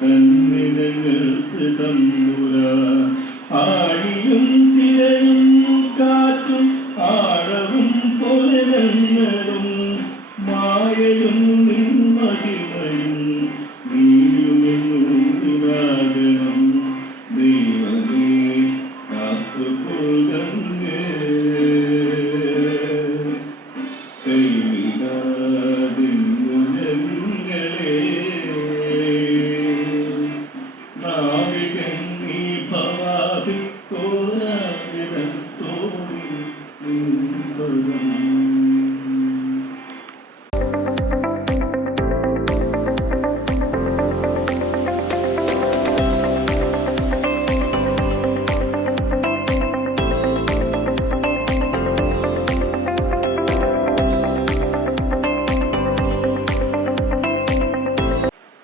കണ്ണിടങ്ങൾക്ക് തമ്പുര ആഴിയും തിരയും കാറ്റും ആഴവും പോലെ ഞങ്ങളും മായയും നിന്മഹിമയും നീയുമെന്നുരാകണം ദൈവമേ കാത്തുകൊള്ളങ്ങ് കൈവിടാതിരുങ്ങളെ നാവികൻ നീ ഭവാതി തോരാവിധം തോന്നി നിൻപദം.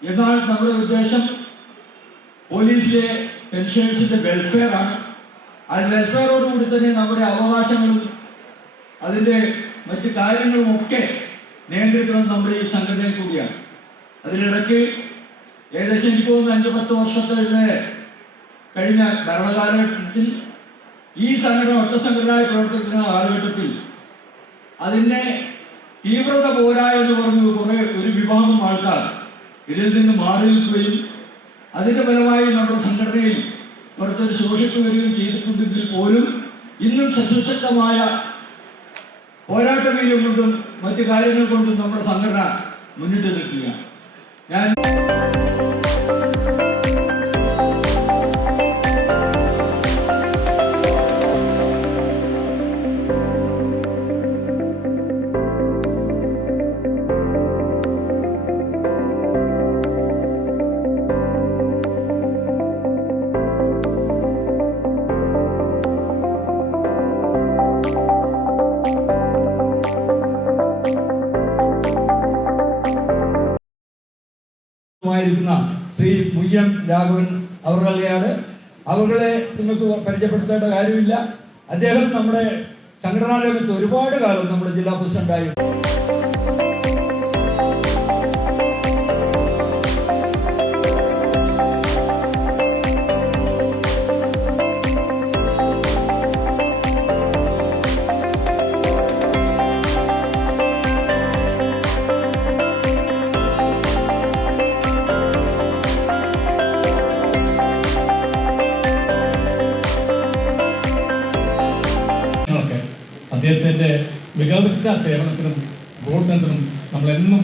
എന്നാൽ നമ്മുടെ ഉദ്ദേശം പോലീസിലെ പെൻഷൻസിന്റെ വെൽഫെയർ ആണ്. ആ വെൽഫെയറോടുകൂടി തന്നെ നമ്മുടെ അവകാശങ്ങളും അതിൻ്റെ മറ്റു കാര്യങ്ങളും ഒക്കെ നിയന്ത്രിക്കുന്നത് നമ്മുടെ ഈ സംഘടനയിൽ കൂടിയാണ്. അതിനിടയ്ക്ക് ഏകദേശം എനിക്ക് തോന്നുന്നു 5-10 വർഷത്തെ കഴിഞ്ഞ ഭരണകാലഘട്ടത്തിൽ ഈ സംഘടന ഒറ്റ സംഘടനയായി പ്രവർത്തിക്കുന്ന കാലഘട്ടത്തിൽ അതിനെ തീവ്രത പോരാ എന്ന് പറഞ്ഞു ഒരു വിഭാഗം ആൾക്കാർ ഇതിൽ നിന്ന് മാറി നിൽക്കുകയും അതിൻ്റെ ഫലമായി നമ്മുടെ സംഘടനയിൽ കുറച്ചൊരു ശോഷിച്ചു വരികയും ചെയ്തിട്ടുണ്ടെങ്കിൽ പോലും ഇന്നും സശക്തമായ പോരാട്ടവീര്യം കൊണ്ടും മറ്റു കാര്യങ്ങൾ കൊണ്ടും നമ്മുടെ സംഘടന മുന്നിട്ട് നിൽക്കുകയാണ്. ഞാൻ ശ്രീ മുയ്യം രാഘവൻ അവർകളെയാണ്. അവരെ നിങ്ങൾക്ക് പരിചയപ്പെടുത്തേണ്ട കാര്യമില്ല. അദ്ദേഹം നമ്മുടെ സംഘടനാ ലോകത്ത് ഒരുപാട് കാലം നമ്മുടെ ജില്ലാ പ്രസിഡന്റായി. അദ്ദേഹത്തിൻ്റെ മികവുറ്റ സേവനത്തിനും പ്രവർത്തനത്തിനും നമ്മളെന്നും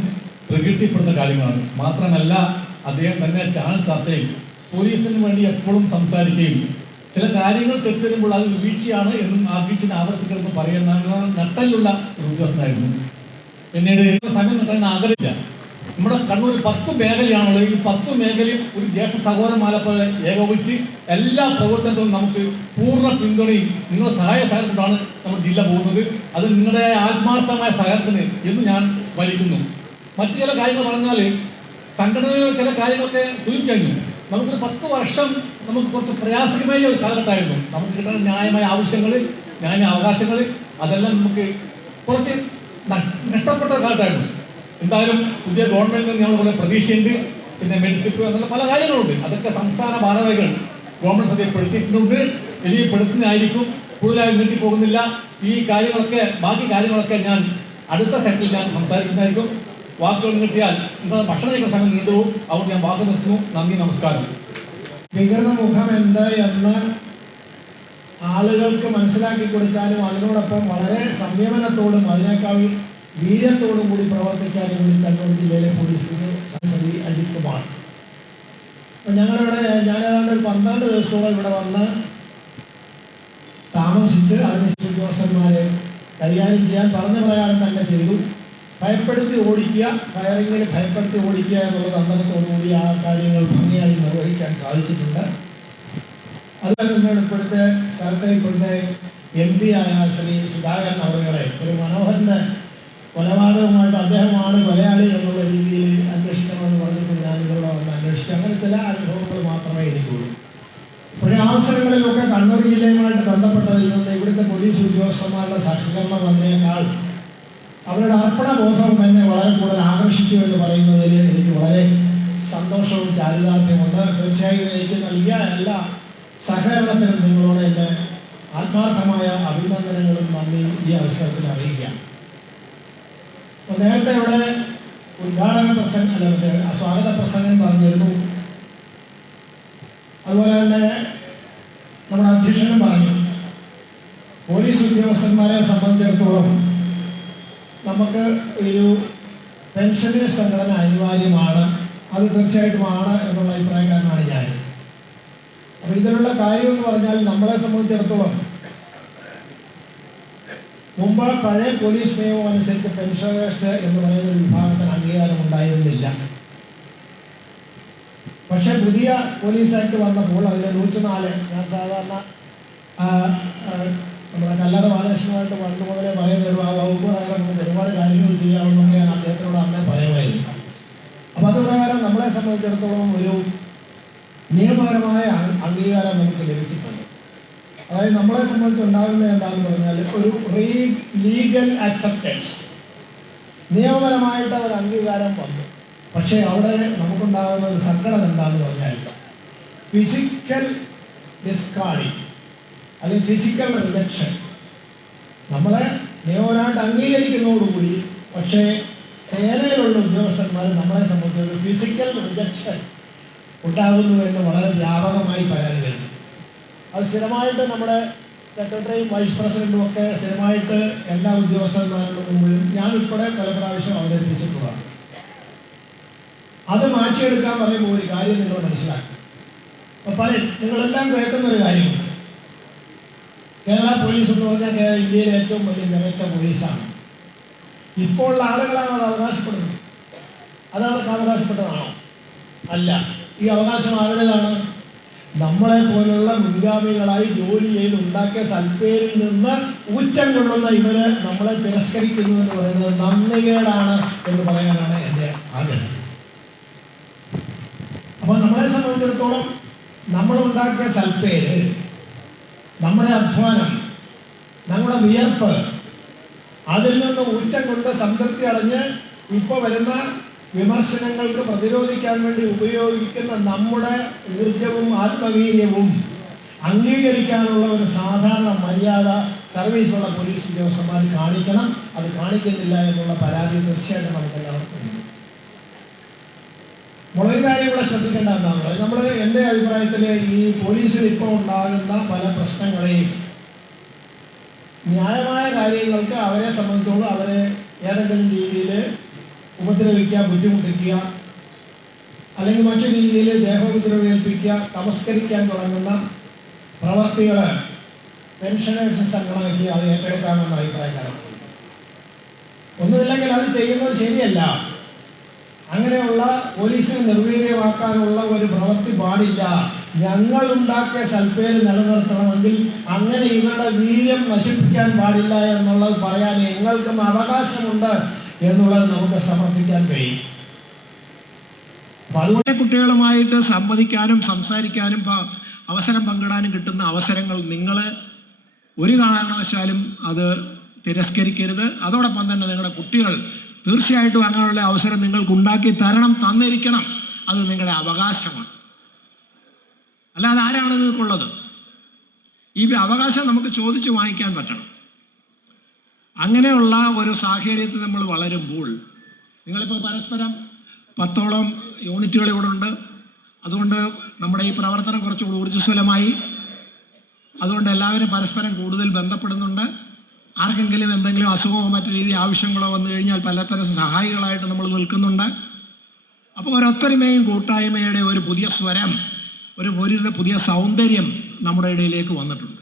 പ്രകീർത്തിപ്പെടുന്ന കാര്യങ്ങളാണ്. മാത്രമല്ല അദ്ദേഹം തന്നെ ചാനൽ ചർച്ചയിൽ പോലീസിന് വേണ്ടി എപ്പോഴും സംസാരിക്കുകയും ചില കാര്യങ്ങൾ തെറ്റുവരുമ്പോൾ അത് വീഴ്ചയാണ് എന്നും ആ വീഴ്ചനെ ആവർത്തിക്കണമെന്ന് പറയുന്ന നട്ടലുള്ള ഒരു ഉദ്യോഗസ്ഥനായിരുന്നു. പിന്നീട് സമയം കിട്ടാൻ ആഗ്രഹമില്ല. നമ്മുടെ കണ്ണൂർ 10 മേഖലയാണുള്ളത്. ഈ 10 മേഖലയും ഒരു ജ്യേഷ്ഠ സഹോദരന്മാരെ പോലെ ഏകോപിച്ച് എല്ലാ പ്രവർത്തനത്തിലും നമുക്ക് പൂർണ്ണ പിന്തുണയും നിങ്ങളുടെ സഹായത്താണ് നമ്മുടെ ജില്ല പോകുന്നത്. അത് നിങ്ങളുടെ ആത്മാർത്ഥമായ സഹകരണത്തിന് എന്ന് ഞാൻ സ്മരിക്കുന്നു. മറ്റു ചില കാര്യങ്ങൾ പറഞ്ഞാൽ സംഘടനയിലെ ചില കാര്യങ്ങളൊക്കെ സൂചിപ്പിച്ചു. നമുക്കൊരു 10 വർഷം നമുക്ക് കുറച്ച് പ്രയാസകരമായ ഒരു കാലഘട്ടമായിരുന്നു. നമുക്ക് കിട്ടുന്ന ന്യായമായ ആവശ്യങ്ങൾ, ന്യായമായ അവകാശങ്ങൾ അതെല്ലാം നമുക്ക് കുറച്ച് നഷ്ടപ്പെട്ട കാലത്തായിരുന്നു. എന്തായാലും പുതിയ ഗവൺമെന്റിൽ ഞങ്ങൾ കുറേ പ്രതീക്ഷയുണ്ട്. പിന്നെ മെഡിസിപ്പ് എന്നുള്ള പല കാര്യങ്ങളുണ്ട്. അതൊക്കെ സംസ്ഥാന ഭാരവാഹികൾ ഗവൺമെന്റ് ശ്രദ്ധയിൽപ്പെടുത്തിയിട്ടുണ്ട്. വെളിപ്പെടുത്തുന്നതായിരിക്കും. കൂടുതലായി നീട്ടി പോകുന്നില്ല. ഈ കാര്യങ്ങളൊക്കെ ബാക്കി കാര്യങ്ങളൊക്കെ ഞാൻ അടുത്ത സെറ്റിൽ ഞാൻ സംസാരിക്കുന്നതായിരിക്കും. വാക്കുകൾ നീട്ടിയാൽ നിങ്ങൾ ഭക്ഷണം കഴിക്കുന്ന സമയം നീണ്ടുപോകും. അതുകൊണ്ട് ഞാൻ വാക്ക് നിർത്തുന്നു. നന്ദി, നമസ്കാരം. വികൃതമുഖം എന്ത് എന്ന് ആളുകൾക്ക് മനസ്സിലാക്കി കൊടുക്കാനും അതിനോടൊപ്പം വളരെ സംയമനത്തോടും അതിനേക്കാൾ വീര്യത്തോടും കൂടി പ്രവർത്തിക്കാനും കൂടി കണ്ണൂർ ജില്ലയിലെ പോലീസിന് ശ്രീ അജിത് കുമാർ. അപ്പം ഞാനേതാണ്ട് ഒരു 12 ദിവസത്തോളം ഇവിടെ വന്ന് താമസിച്ച് അതിന് ഉദ്യോഗസ്ഥന്മാരെ കൈകാര്യം ചെയ്യാൻ പറഞ്ഞ പ്രകാരം തന്നെ ചെയ്തു. ഭയപ്പെടുത്തി ഓടിക്കുക, ഫയറിങ്ങിൽ ഭയപ്പെടുത്തി ഓടിക്കുക എന്നുള്ള തന്ത്രത്തോടുകൂടി ആ കാര്യങ്ങൾ ഭംഗിയായി നിർവഹിക്കാൻ സാധിച്ചിട്ടുണ്ട്. അതുപോലെ തന്നെയാണ് ഇപ്പോഴത്തെ MP ആയ ശ്രീ സുധാകരൻ അവരുടെ ഒരു മനോഹരൻ്റെ കൊലപാതകമായിട്ട് അദ്ദേഹമാണ് കൊലയാളി എന്നുള്ള രീതിയിൽ അന്വേഷിക്കണമെന്ന് പറഞ്ഞപ്പോൾ ഞാൻ ഇതിലൂടെ വന്ന് അന്വേഷിച്ചു. അങ്ങനെ ചില അനുഭവങ്ങൾ മാത്രമേ എനിക്കുള്ളൂ. ഇപ്പോഴേ അവസരങ്ങളിലൊക്കെ കണ്ണൂർ ജില്ലയുമായിട്ട് ബന്ധപ്പെട്ടതിൽ നിന്ന് ഇവിടുത്തെ പോലീസ് ഉദ്യോഗസ്ഥന്മാരുടെ സഹകരണം വന്നതിനേക്കാൾ അവരുടെ അർപ്പണബോധം എന്നെ വളരെ കൂടുതൽ ആകർഷിച്ചു എന്ന് പറയുന്നതിൽ എനിക്ക് വളരെ ചാരിതാർത്ഥ്യമുണ്ട്. തീർച്ചയായും എനിക്ക് നൽകിയ എല്ലാ സഹകരണത്തിനും നിങ്ങളോട് എൻ്റെ ആത്മാർത്ഥമായ അഭിനന്ദനങ്ങളും നന്ദി ഈ അവസരത്തിൽ അറിയിക്കാം. അപ്പോൾ നേരത്തെ ഇവിടെ ഉദ്ഘാടന പ്രസംഗം സ്വാഗത പ്രസംഗം പറഞ്ഞിരുന്നു. അതുപോലെ തന്നെ നമ്മുടെ അധ്യക്ഷനും പറഞ്ഞു, പോലീസ് ഉദ്യോഗസ്ഥന്മാരെ സംബന്ധിച്ചിടത്തോളം നമുക്ക് ഒരു പെൻഷനേഴ്സ് സംഘടന അനിവാര്യമാണ്. അത് തീർച്ചയായിട്ടും ആണ് എന്നുള്ള അഭിപ്രായക്കാരനാണ് ഞാൻ. അപ്പോൾ ഇതിലുള്ള കാര്യം എന്ന് പറഞ്ഞാൽ നമ്മളെ സംബന്ധിച്ചിടത്തോളം മുമ്പ് പഴയ പോലീസ് നിയമം അനുസരിച്ച് പെൻഷനേഴ്സ് എന്ന് പറയുന്ന ഒരു വിഭാഗത്തിന് അംഗീകാരം ഉണ്ടായിരുന്നില്ല. പക്ഷേ പുതിയ പോലീസ് ആക്ട് വന്നപ്പോൾ അതിൽ 104 ഞാൻ സാധാരണ നമ്മുടെ കല്ലറ ബാലകൃഷ്ണനുമായിട്ട് പണ്ട് മുതലേ പറയുന്നത് ആ വകുപ്പ് പ്രകാരം നമുക്ക് ഒരുപാട് കാര്യങ്ങൾ ചെയ്യാമെന്നൊക്കെ ഞാൻ അദ്ദേഹത്തിനോട് അന്നേ പറയുമായിരുന്നു. അപ്പോൾ അത് പ്രകാരം നമ്മളെ സംബന്ധിച്ചിടത്തോളം ഒരു നിയമപരമായ അംഗീകാരം നമുക്ക് ലഭിച്ചിട്ടുണ്ട്. അതായത് നമ്മളെ സംബന്ധിച്ച് ഉണ്ടാകുന്നത് എന്താണെന്ന് പറഞ്ഞാൽ ഒരു ലീഗൽ ആക്സെപ്റ്റൻസ്, നിയമപരമായിട്ട് ഒരു അംഗീകാരം വന്നു. പക്ഷേ അവിടെ നമുക്കുണ്ടാകുന്ന ഒരു സങ്കടം എന്താണെന്ന് പറഞ്ഞാൽ ഫിസിക്കൽ ഡിസ്കാർഡിങ് അല്ലെങ്കിൽ ഫിസിക്കൽ റിജക്ഷൻ. നമ്മളെ നിയമപരമായിട്ട് അംഗീകരിക്കുന്നതോടുകൂടി പക്ഷേ സേനയിലുള്ള ഉദ്യോഗസ്ഥന്മാർ നമ്മളെ സംബന്ധിച്ച് ഫിസിക്കൽ റിജക്ഷൻ ഉണ്ടാകുന്നു എന്ന് വളരെ വ്യാപകമായി പരാതി വരുന്നു. അത് സ്ഥിരമായിട്ട് നമ്മുടെ സെക്രട്ടറിയും വൈസ് പ്രസിഡന്റും ഒക്കെ സ്ഥിരമായിട്ട് എല്ലാ ഉദ്യോഗസ്ഥന്മാരുടെ മുമ്പിലും ഞാൻ ഉൾപ്പെടെ പല പ്രാവശ്യം അവതരിപ്പിച്ചിട്ടുള്ളതാണ്. അത് മാറ്റിയെടുക്കാൻ പറയുമ്പോൾ ഒരു കാര്യം നിങ്ങൾ മനസ്സിലാക്കും. അപ്പോൾ നിങ്ങളെല്ലാം കേൾക്കുന്നൊരു കാര്യമുണ്ട്. കേരള പോലീസ് എന്ന് പറഞ്ഞാൽ ഇന്ത്യയിലെ ഏറ്റവും വലിയ മികച്ച പോലീസാണ്. ഇപ്പോൾ ഉള്ള ആളുകളാണ് അത് അവകാശപ്പെടുന്നത്. അത് അവർക്ക് അവകാശപ്പെട്ടതാണോ? അല്ല. ഈ അവകാശം ആരുടേതാണ്? നമ്മളെ പോലുള്ള മുൻഗാമികളായി ജോലി ചെയ്ത് ഉണ്ടാക്കിയ സൽപ്പേരിൽ നിന്ന് ഊറ്റം കൊള്ളുന്ന ഇവര് നമ്മളെ തിരസ്കരിക്കുന്നു എന്ന് പറയുന്നത് നന്ദികേടാണ് എന്ന് പറയാനാണ് എൻ്റെ ആഗ്രഹം. അപ്പോൾ നമ്മളെ സംബന്ധിച്ചിടത്തോളം നമ്മളുണ്ടാക്കിയ സൽപ്പേര്, നമ്മുടെ അധ്വാനം, നമ്മുടെ വിയർപ്പ്, അതിൽ നിന്ന് ഊറ്റം കൊണ്ട് സംതൃപ്തി അടഞ്ഞ് ഇപ്പോൾ വരുന്ന വിമർശനങ്ങൾക്ക് പ്രതിരോധിക്കാൻ വേണ്ടി ഉപയോഗിക്കുന്ന നമ്മുടെ ഊർജവും ആത്മവീര്യവും അംഗീകരിക്കാനുള്ള ഒരു സാധാരണ മര്യാദ സർവീസുള്ള പോലീസ് ഉദ്യോഗസ്ഥന്മാർ കാണിക്കണം. അത് കാണിക്കുന്നില്ല എന്നുള്ള പരാതി തീർച്ചയായിട്ടും നമുക്കെല്ലാവർക്കും ഉണ്ട്. വളരെ കാര്യം ഇവിടെ ശ്രദ്ധിക്കേണ്ട എന്താണെന്ന് പറയുന്നത്, നമ്മൾ എൻ്റെ അഭിപ്രായത്തിൽ ഈ പോലീസിൽ ഇപ്പോൾ ഉണ്ടാകുന്ന പല പ്രശ്നങ്ങളെയും ന്യായമായ കാര്യങ്ങൾക്ക് അവരെ സംബന്ധിച്ചോളം അവരെ ഏതെങ്കിലും രീതിയിൽ ഉപദ്രവിക്കുക, ബുദ്ധിമുട്ടിക്കുക, അല്ലെങ്കിൽ മറ്റു രീതിയിൽ ദേഹോപദ്രവേൽപ്പിക്കുക, തമസ്കരിക്കാൻ തുടങ്ങുന്ന പ്രവർത്തികൾ പെൻഷനേഴ്സ് സംഘടനയ്ക്ക് അത് ഏറ്റെടുക്കാമെന്ന അഭിപ്രായക്കാരാണ്. ഒന്നുമില്ലെങ്കിൽ അത് ചെയ്യുന്നത് ശരിയല്ല. അങ്ങനെയുള്ള പോലീസിനെ നിർവീര്യമാക്കാനുള്ള ഒരു പ്രവൃത്തി പാടില്ല. ഞങ്ങളുണ്ടാക്കിയ സൽപ്പേര് നിലനിർത്തണമെങ്കിൽ അങ്ങനെ ഇവരുടെ വീര്യം നശിപ്പിക്കാൻ പാടില്ല എന്നുള്ളത് പറയാൻ ഞങ്ങൾക്കും അവകാശമുണ്ട് എന്നുള്ളത് നമുക്ക് സമർപ്പിക്കാൻ കഴിയും. അപ്പം അതുകൊണ്ട് കുട്ടികളുമായിട്ട് സംവദിക്കാനും സംസാരിക്കാനും അവസരം പങ്കിടാനും കിട്ടുന്ന അവസരങ്ങൾ നിങ്ങൾ ഒരു കാരണവശാലും അത് തിരസ്കരിക്കരുത്. അതോടൊപ്പം തന്നെ നിങ്ങളുടെ കുട്ടികൾ തീർച്ചയായിട്ടും അങ്ങനെയുള്ള അവസരം നിങ്ങൾക്ക് ഉണ്ടാക്കി തരണം, തന്നിരിക്കണം. അത് നിങ്ങളുടെ അവകാശമാണ്. അല്ലാതെ ആരാണ് നിങ്ങൾക്കുള്ളത്? ഈ അവകാശം നമുക്ക് ചോദിച്ച് വാങ്ങിക്കാൻ പറ്റണം. അങ്ങനെയുള്ള ഒരു സാഹചര്യത്തിൽ നമ്മൾ വളരുമ്പോൾ നിങ്ങളിപ്പോൾ പരസ്പരം 10ഓളം യൂണിറ്റുകൾ ഇവിടെ ഉണ്ട്. അതുകൊണ്ട് നമ്മുടെ ഈ പ്രവർത്തനം കുറച്ചുകൂടി ഊർജ്ജസ്വലമായി. അതുകൊണ്ട് എല്ലാവരും പരസ്പരം കൂടുതൽ ബന്ധപ്പെടുന്നുണ്ട്. ആർക്കെങ്കിലും എന്തെങ്കിലും അസുഖമോ മറ്റു രീതി ആവശ്യങ്ങളോ വന്നു കഴിഞ്ഞാൽ പരസ്പരം സഹായികളായിട്ട് നമ്മൾ നിൽക്കുന്നുണ്ട്. അപ്പോൾ ഒരൊത്തൊരുമയും കൂട്ടായ്മയുടെ ഒരു പുതിയ സ്വരം, ഒരു പുതിയ സൗന്ദര്യം നമ്മുടെ ഇടയിലേക്ക് വന്നിട്ടുണ്ട്.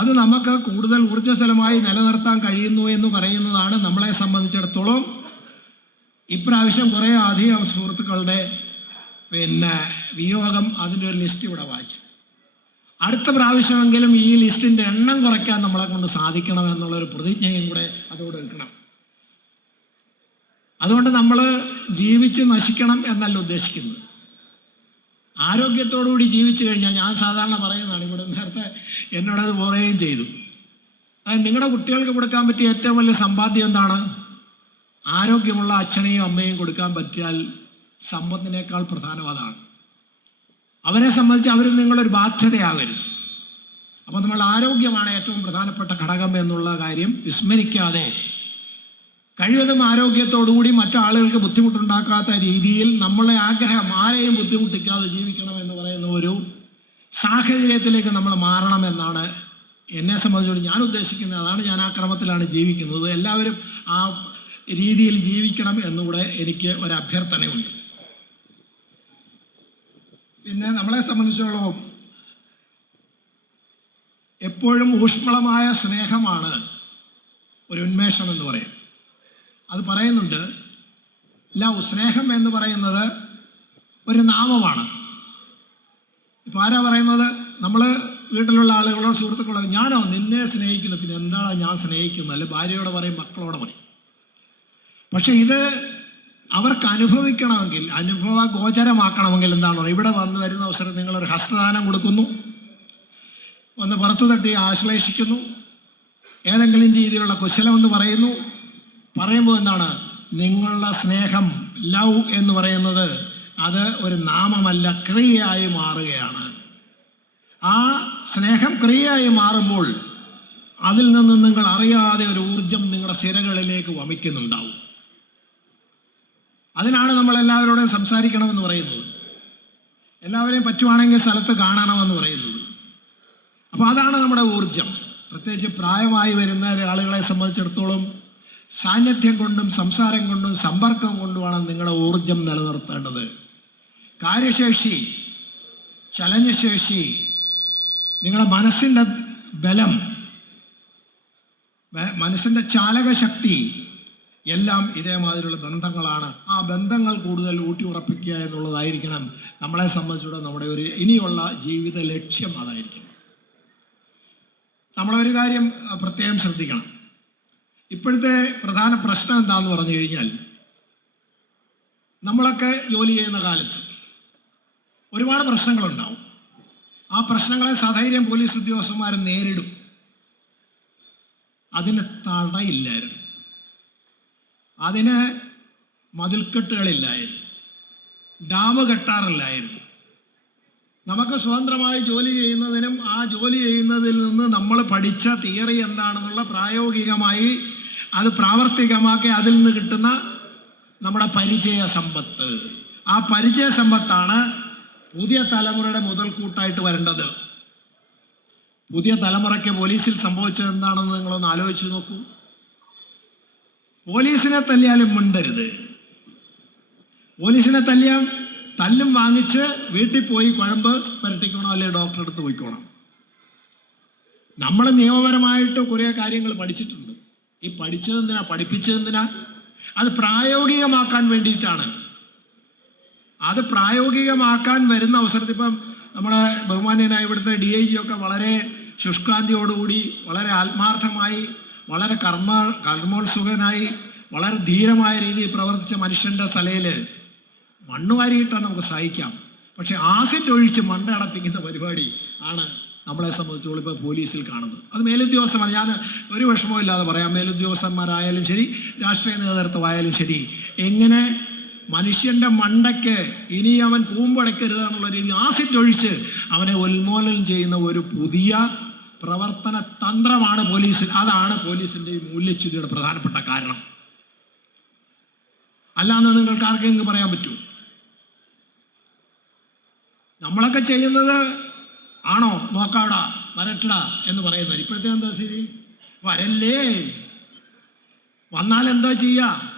അത് നമുക്ക് കൂടുതൽ ഊർജ്ജസ്വലമായി നിലനിർത്താൻ കഴിയുന്നു എന്ന് പറയുന്നതാണ് നമ്മളെ സംബന്ധിച്ചിടത്തോളം. ഇപ്രാവശ്യം കുറേ അധികം സുഹൃത്തുക്കളുടെ വിയോഗം, അതിൻ്റെ ഒരു ലിസ്റ്റ് ഇവിടെ വായിച്ചു. അടുത്ത പ്രാവശ്യമെങ്കിലും ഈ ലിസ്റ്റിൻ്റെ എണ്ണം കുറയ്ക്കാൻ നമ്മളെ കൊണ്ട് സാധിക്കണം എന്നുള്ളൊരു പ്രതിജ്ഞയും കൂടെ അതോടെ എടുക്കണം. അതുകൊണ്ട് നമ്മൾ ജീവിച്ച് നശിക്കണം എന്നല്ല ഉദ്ദേശിക്കുന്നത്. ആരോഗ്യത്തോടുകൂടി ജീവിച്ചു കഴിഞ്ഞാൽ, ഞാൻ സാധാരണ പറയുന്നതാണ്, ഇവിടെ നേരത്തെ എന്നോടത് പറയുകയും ചെയ്തു, അതായത് നിങ്ങളുടെ കുട്ടികൾക്ക് കൊടുക്കാൻ പറ്റിയ ഏറ്റവും വലിയ സമ്പാദ്യം എന്താണ്? ആരോഗ്യമുള്ള അച്ഛനെയും അമ്മയും കൊടുക്കാൻ പറ്റിയാൽ സമ്പത്തിനേക്കാൾ പ്രധാനം അതാണ്. അവരെ സംബന്ധിച്ച് അവർ നിങ്ങളൊരു ബാധ്യതയാകരുത്. അപ്പോൾ നമ്മൾ ആരോഗ്യമാണ് ഏറ്റവും പ്രധാനപ്പെട്ട ഘടകം എന്നുള്ള കാര്യം വിസ്മരിക്കാതെ കഴിവതും ആരോഗ്യത്തോടുകൂടി മറ്റാളുകൾക്ക് ബുദ്ധിമുട്ടുണ്ടാക്കാത്ത രീതിയിൽ നമ്മളെ ആഗ്രഹം ആരെയും ബുദ്ധിമുട്ടിക്കാതെ ജീവിക്കണം എന്ന് പറയുന്ന ഒരു സാഹചര്യത്തിലേക്ക് നമ്മൾ മാറണമെന്നാണ് എന്നെ സംബന്ധിച്ചോട് ഞാൻ ഉദ്ദേശിക്കുന്നത്. അതാണ് ഞാൻ ആ ക്രമത്തിലാണ് ജീവിക്കുന്നത്. എല്ലാവരും ആ രീതിയിൽ ജീവിക്കണം എന്നുകൂടെ എനിക്ക് ഒരു അഭ്യർത്ഥനയുണ്ട്. പിന്നെ നമ്മളെ സംബന്ധിച്ചോളം എപ്പോഴും ഊഷ്മളമായ സ്നേഹമാണ് ഒരു ഉന്മേഷം എന്ന് പറയും. അത് പറയുന്നുണ്ട്. ലവ്, സ്നേഹം എന്ന് പറയുന്നത് ഒരു നാമമാണ്. ഇപ്പം ആരാ പറയുന്നത്? നമ്മൾ വീട്ടിലുള്ള ആളുകളോ സുഹൃത്തുക്കളോ, ഞാനോ നിന്നെ സ്നേഹിക്കുന്നു, പിന്നെ എന്താണ് ഞാൻ സ്നേഹിക്കുന്നത്? അല്ലെ ഭാര്യയോടെ പറയും, മക്കളോടെ പറയും. പക്ഷെ ഇത് അവർക്ക് അനുഭവിക്കണമെങ്കിൽ, അനുഭവ ഗോചരമാക്കണമെങ്കിൽ എന്താണ് പറയുക? ഇവിടെ വരുന്ന അവസരം നിങ്ങളൊരു ഹസ്തദാനം കൊടുക്കുന്നു, ഒന്ന് പുറത്തു തട്ടി ആശ്ലേഷിക്കുന്നു, ഏതെങ്കിലും രീതിയിലുള്ള കുശലമെന്ന് പറയുമ്പോൾ എന്താണ്? നിങ്ങളുടെ സ്നേഹം, ലവ് എന്ന് പറയുന്നത് അത് ഒരു നാമമല്ല, ക്രിയയായി മാറുകയാണ്. ആ സ്നേഹം ക്രിയയായി മാറുമ്പോൾ അതിൽ നിന്ന് നിങ്ങൾ അറിയാതെ ഒരു ഊർജം നിങ്ങളുടെ സിരകളിലേക്ക് വമിക്കുന്നുണ്ടാവും. അതിനാണ് നമ്മൾ എല്ലാവരോടും സംസാരിക്കണമെന്ന് പറയുന്നത്, എല്ലാവരെയും പറ്റുവാണെങ്കിൽ സ്ഥലത്ത് കാണണമെന്ന് പറയുന്നത്. അപ്പോൾ അതാണ് നമ്മുടെ ഊർജം. പ്രത്യേകിച്ച് പ്രായമായി വരുന്ന ആളുകളെ സംബന്ധിച്ചിടത്തോളം സാന്നിധ്യം കൊണ്ടും സംസാരം കൊണ്ടും സമ്പർക്കം കൊണ്ടുമാണ് നിങ്ങളുടെ ഊർജം നിലനിർത്തേണ്ടത്. കാര്യശേഷി, ചലനശേഷി, നിങ്ങളുടെ മനസ്സിൻ്റെ ബലം, മനസ്സിൻ്റെ ചാലകശക്തി എല്ലാം ഇതേമാതിരിയുള്ള ബന്ധങ്ങളാണ്. ആ ബന്ധങ്ങൾ കൂടുതൽ ഊട്ടിയുറപ്പിക്കുക എന്നുള്ളതായിരിക്കണം നമ്മളെ സംബന്ധിച്ചിടത്തോളം നമ്മുടെ ഒരു ഇനിയുള്ള ജീവിത ലക്ഷ്യം. അതായിരിക്കും. നമ്മളൊരു കാര്യം പ്രത്യേകം ശ്രദ്ധിക്കണം. ഇപ്പോഴത്തെ പ്രധാന പ്രശ്നം എന്താണെന്ന് പറഞ്ഞു കഴിഞ്ഞാൽ, നമ്മളൊക്കെ ജോലി ചെയ്യുന്ന കാലത്ത് ഒരുപാട് പ്രശ്നങ്ങളുണ്ടാവും. ആ പ്രശ്നങ്ങളെ സധൈര്യം പോലീസ് ഉദ്യോഗസ്ഥന്മാർ നേരിടും. അതിന് തടയില്ലായിരുന്നു, അതിന് മതിൽക്കെട്ടുകളില്ലായിരുന്നു, ഡാം കെട്ടാറില്ലായിരുന്നു. നമുക്ക് സ്വതന്ത്രമായി ജോലി ചെയ്യുന്നതിനും ആ ജോലി ചെയ്യുന്നതിൽ നിന്ന് നമ്മൾ പഠിച്ച തിയറി എന്താണെന്നുള്ള പ്രായോഗികമായി അത് പ്രാവർത്തികമാക്കി അതിൽ നിന്ന് കിട്ടുന്ന നമ്മുടെ പരിചയ സമ്പത്ത്, ആ പരിചയ സമ്പത്താണ് പുതിയ തലമുറയുടെ മുതൽക്കൂട്ടായിട്ട് വരേണ്ടത്. പുതിയ തലമുറയ്ക്ക് പോലീസിൽ സംഭവിച്ചത് എന്താണെന്ന് നിങ്ങളൊന്ന് ആലോചിച്ച് നോക്കൂ. പോലീസിനെ തല്ലിയാലും മിണ്ടരുത്. പോലീസിനെ തല്ലും വാങ്ങിച്ച് വീട്ടിൽ പോയി കുഴമ്പ് പുരട്ടിക്കണോ, അല്ലെങ്കിൽ ഡോക്ടറെ അടുത്ത് പോയിക്കോണം. നമ്മൾ നിയമപരമായിട്ട് കുറേ കാര്യങ്ങൾ പഠിച്ചിട്ടുണ്ട്. ഈ പഠിച്ചതെന്തിനാ, പഠിപ്പിച്ചതെന്തിനാ? അത് പ്രായോഗികമാക്കാൻ വേണ്ടിയിട്ടാണ്. അത് പ്രായോഗികമാക്കാൻ വരുന്ന അവസരത്തിൽ ഇപ്പം നമ്മുടെ ബഹുമാന്യനായ ഇവിടുത്തെ DIG ഒക്കെ വളരെ ശുഷ്കാന്തിയോടുകൂടി, വളരെ ആത്മാർത്ഥമായി, വളരെ കർമ്മോത്സുകനായി, വളരെ ധീരമായ രീതിയിൽ പ്രവർത്തിച്ച മനുഷ്യൻ്റെ തലയിൽ മണ്ണ് വാരിയിട്ടാണ് നമുക്ക് സഹിക്കാം. പക്ഷെ ആസിഡ് ഒഴിച്ച് മണ്ട അടപ്പിക്കുന്ന പരിപാടി ആണ് നമ്മളെ സംബന്ധിച്ചോളം ഇപ്പോൾ പോലീസിൽ കാണുന്നത്. അത് മേലുദ്യോഗസ്ഥന്മാർ, ഞാൻ ഒരു വിഷമവും ഇല്ലാതെ പറയാം, മേലുദ്യോഗസ്ഥന്മാരായാലും ശരി, രാഷ്ട്രീയ നേതൃത്വമായാലും ശരി, എങ്ങനെ മനുഷ്യൻ്റെ മണ്ടയ്ക്ക് ഇനി അവൻ കൂമ്പടക്കരുത് എന്നുള്ള രീതി ആസിഡ് ഒഴിച്ച് അവനെ ഉന്മൂലനം ചെയ്യുന്ന ഒരു പുതിയ പ്രവർത്തന തന്ത്രമാണ് പോലീസിൽ. അതാണ് പോലീസിൻ്റെ ഈ മൂല്യച്യുതിയുടെ പ്രധാനപ്പെട്ട കാരണം. അല്ലാന്ന് നിങ്ങൾക്ക് ആർക്കെങ്കിലും പറയാൻ പറ്റൂ? നമ്മളൊക്കെ ചെയ്യുന്നത് ആണോ, നോക്കാടാ, വരട്ടടാ എന്ന് പറയുന്നത്. ഇപ്പോഴത്തെ എന്താ ശരി, വരല്ലേ, വന്നാൽ എന്താ ചെയ്യുക,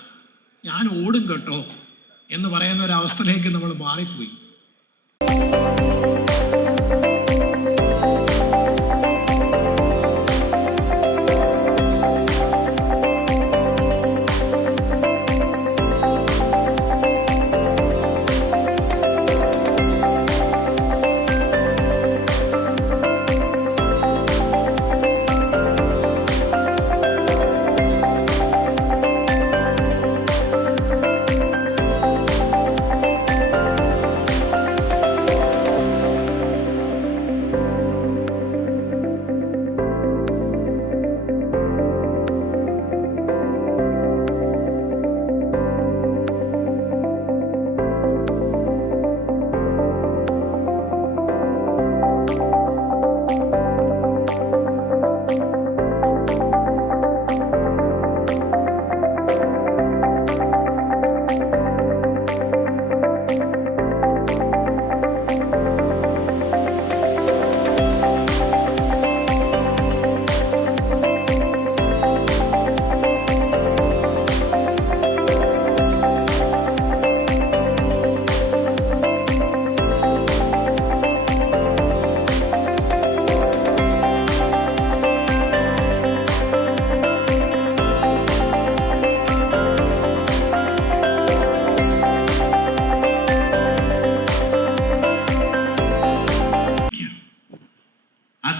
ഞാൻ ഓടും കേട്ടോ എന്ന് പറയുന്ന ഒരവസ്ഥയിലേക്ക് നമ്മൾ മാറിപ്പോയി.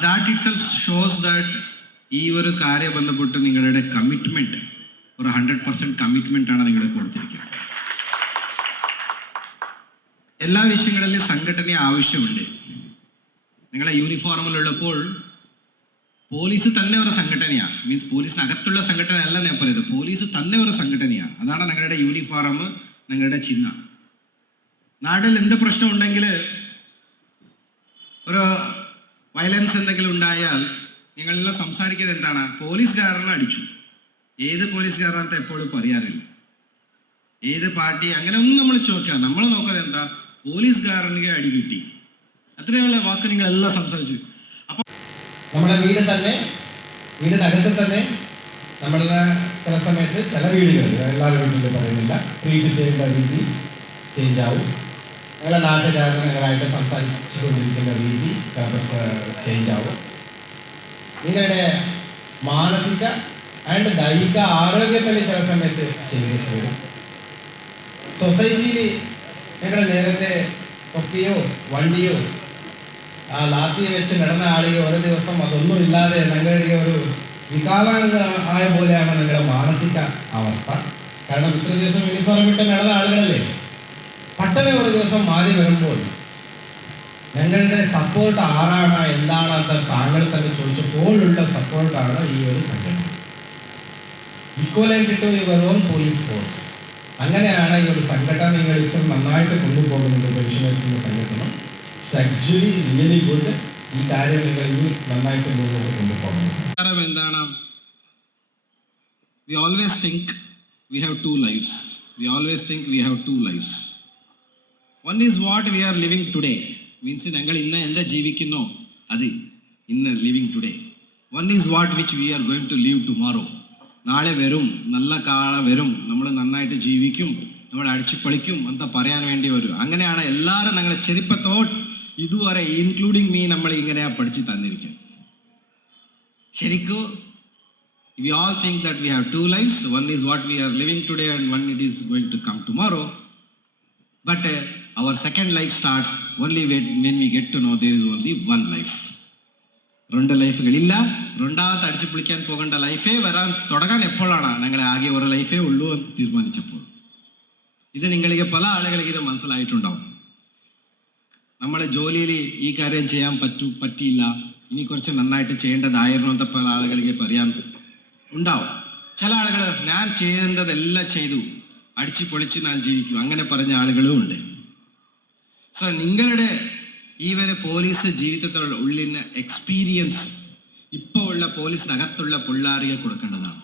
That it self shows that ഈ ഒരു കാര്യം ബന്ധപ്പെട്ട് നിങ്ങളുടെ കമ്മിറ്റ്മെൻറ്റ് ഒരു 100% കമ്മിറ്റ്മെൻ്റ് ആണ് നിങ്ങൾ കൊടുത്തിരിക്കുന്നത്. എല്ലാ വിഷയങ്ങളിലും സംഘടന ആവശ്യമുണ്ട്. നിങ്ങളെ യൂണിഫോമിലുള്ളപ്പോൾ പോലീസ് തന്നെ ഒരു സംഘടനയാണ്. മീൻസ് പോലീസിനകത്തുള്ള സംഘടന അല്ല ഞാൻ പറയുന്നത്, പോലീസ് തന്നെ ഒരു സംഘടനയാണ്. അതാണ് നിങ്ങളുടെ യൂണിഫോം, നിങ്ങളുടെ ചിഹ്നം. നാട്ടിൽ എന്ത് പ്രശ്നം ഉണ്ടെങ്കിൽ, ഒരു വയലൻസ് എന്തെങ്കിലും ഉണ്ടായാൽ നിങ്ങളെല്ലാം സംസാരിക്കുന്നത് എന്താണ്? പോലീസുകാരനെ അടിച്ചു. ഏത് പോലീസുകാരനത്തെ എപ്പോഴും പറയാറില്ല, ഏത് പാർട്ടി അങ്ങനെ ഒന്നും നമ്മൾ ചോദിക്കാം. നമ്മൾ നോക്കുന്നത് എന്താ? പോലീസുകാരനെ അടി കിട്ടി, അത്രയുള്ള വാക്ക് നിങ്ങളെല്ലാം സംസാരിച്ചു. അപ്പോൾ നമ്മുടെ വീടിനകത്ത് തന്നെ നമ്മളുടെ ചില സമയത്ത് ചില വീടുകളിൽ, എല്ലാവരുടെ വീട്ടിലും പറയുന്നില്ല, ട്രീറ്റ് ചെയ്യേണ്ട രീതി ചേഞ്ച് ആവും. ഞങ്ങളുടെ നാട്ടുകാരായിട്ട് സംസാരിച്ചു കൊണ്ടിരിക്കുന്ന രീതി ചേഞ്ച് ആവും. നിങ്ങളുടെ മാനസിക ആൻഡ് ദൈഹിക ആരോഗ്യത്തിൽ ചില സമയത്ത് ചേഞ്ചസ് വരും. സൊസൈറ്റിയിൽ ഞങ്ങൾ നേരത്തെ തൊപ്പിയോ വണ്ടിയോ ആ ലാത്തി വെച്ച് നടന്ന ആളുകൾ ഒരു ദിവസം അതൊന്നും ഇല്ലാതെ ഞങ്ങളുടെ ഒരു വികാലാംഗ ആയ പോലെയാണ് ഞങ്ങളുടെ മാനസിക അവസ്ഥ. കാരണം ഇത്ര ദിവസം യൂണിഫോം ഇട്ട് നടന്ന ആളുകളല്ലേ. പെട്ടെന്ന് ഒരു ദിവസം മാറി വരുമ്പോൾ ഞങ്ങളുടെ സപ്പോർട്ട് ആരാണ് എന്താണെന്ന് താങ്കൾ തന്നെ ചോദിച്ചപ്പോഴുള്ള സപ്പോർട്ടാണ് ഈ ഒരു സംഘടന. Equivalent to your own police force. അങ്ങനെയാണ് ഈ ഒരു സംഘടന നിങ്ങൾ ഇപ്പോൾ നന്നായിട്ട് കൊണ്ടുപോകുന്നത്. പെൻഷനേഴ്സിൻ്റെ സംഘടന ആക്ച്വലി റിയലി ഗുഡ്. ഈ കാര്യം നിങ്ങൾ ഇനി നന്നായിട്ട് മുന്നോട്ട് കൊണ്ടുപോകണം. എന്താണ്? we always think we have two lives. We always think we have two lives. One is what we are living today. Means ഞങ്ങൾ ഇന്ന് എന്താ ജീവിക്കുന്നോ അത് ഇന്ന് living today. One is what which we are going to live tomorrow. നാളെ വരും, നല്ല കാലം വരും, നമ്മൾ നന്നായിട്ട് ജീവിക്കും, നമ്മൾ അടിച്ചു പൊളിക്കും ಅಂತ പറയാൻ വേണ്ടി വരും. അങ്ങനെയാണ് എല്ലാവരും ഞങ്ങളെ ചെറുപ്പത്തോട്ട് ഇതുവരെ ഇൻക്ലൂഡിങ് മീ നമ്മൾ ഇങ്ങനെയാ പഠിച്ചു തന്നിരിക്കുന്നത്. ശരിക്കും we all think that we have two lives. One is what we are living today and one it is going to come tomorrow. But our second life starts only when we get to know there is only one life. രണ്ട് ലൈഫുകളില്ല. രണ്ടാമത്തെ അടിച്ചു പൊളിക്കാൻ പോകേണ്ട ലൈഫേ വരാൻ തുടങ്ങാൻ എപ്പോഴാണ്? ഞങ്ങളെ ആകെ ഒരു ലൈഫേ ഉള്ളൂ എന്ന് തീരുമാനിച്ചപ്പോൾ. ഇത് നിങ്ങൾക്ക് പല ആളുകൾക്ക് ഇത് മനസ്സിലായിട്ടുണ്ടാവും. നമ്മളെ ജോലിയിൽ ഈ കാര്യം ചെയ്യാൻ പറ്റിയില്ല, ഇനി കുറച്ച് നന്നായിട്ട് ചെയ്യേണ്ടതായിരുന്നു ಅಂತ പല ആളുകൾക്ക് പറയാൻ ഉണ്ടാവും. ചില ആളുകൾ ഞാൻ ചെയ്യേണ്ടതെല്ലാം ചെയ്തു, അടിച്ചു പൊളിച്ച് ഞാൻ ജീവിക്കും, അങ്ങനെ പറഞ്ഞ ആളുകളും ഉണ്ട്. സോ നിങ്ങളുടെ ഈ വരെ പോലീസ് ജീവിതത്തിലുള്ള ഉള്ളിന് എക്സ്പീരിയൻസ് ഇപ്പോൾ ഉള്ള പോലീസിനകത്തുള്ള പിള്ളേർക്ക് കൊടുക്കേണ്ടതാണ്.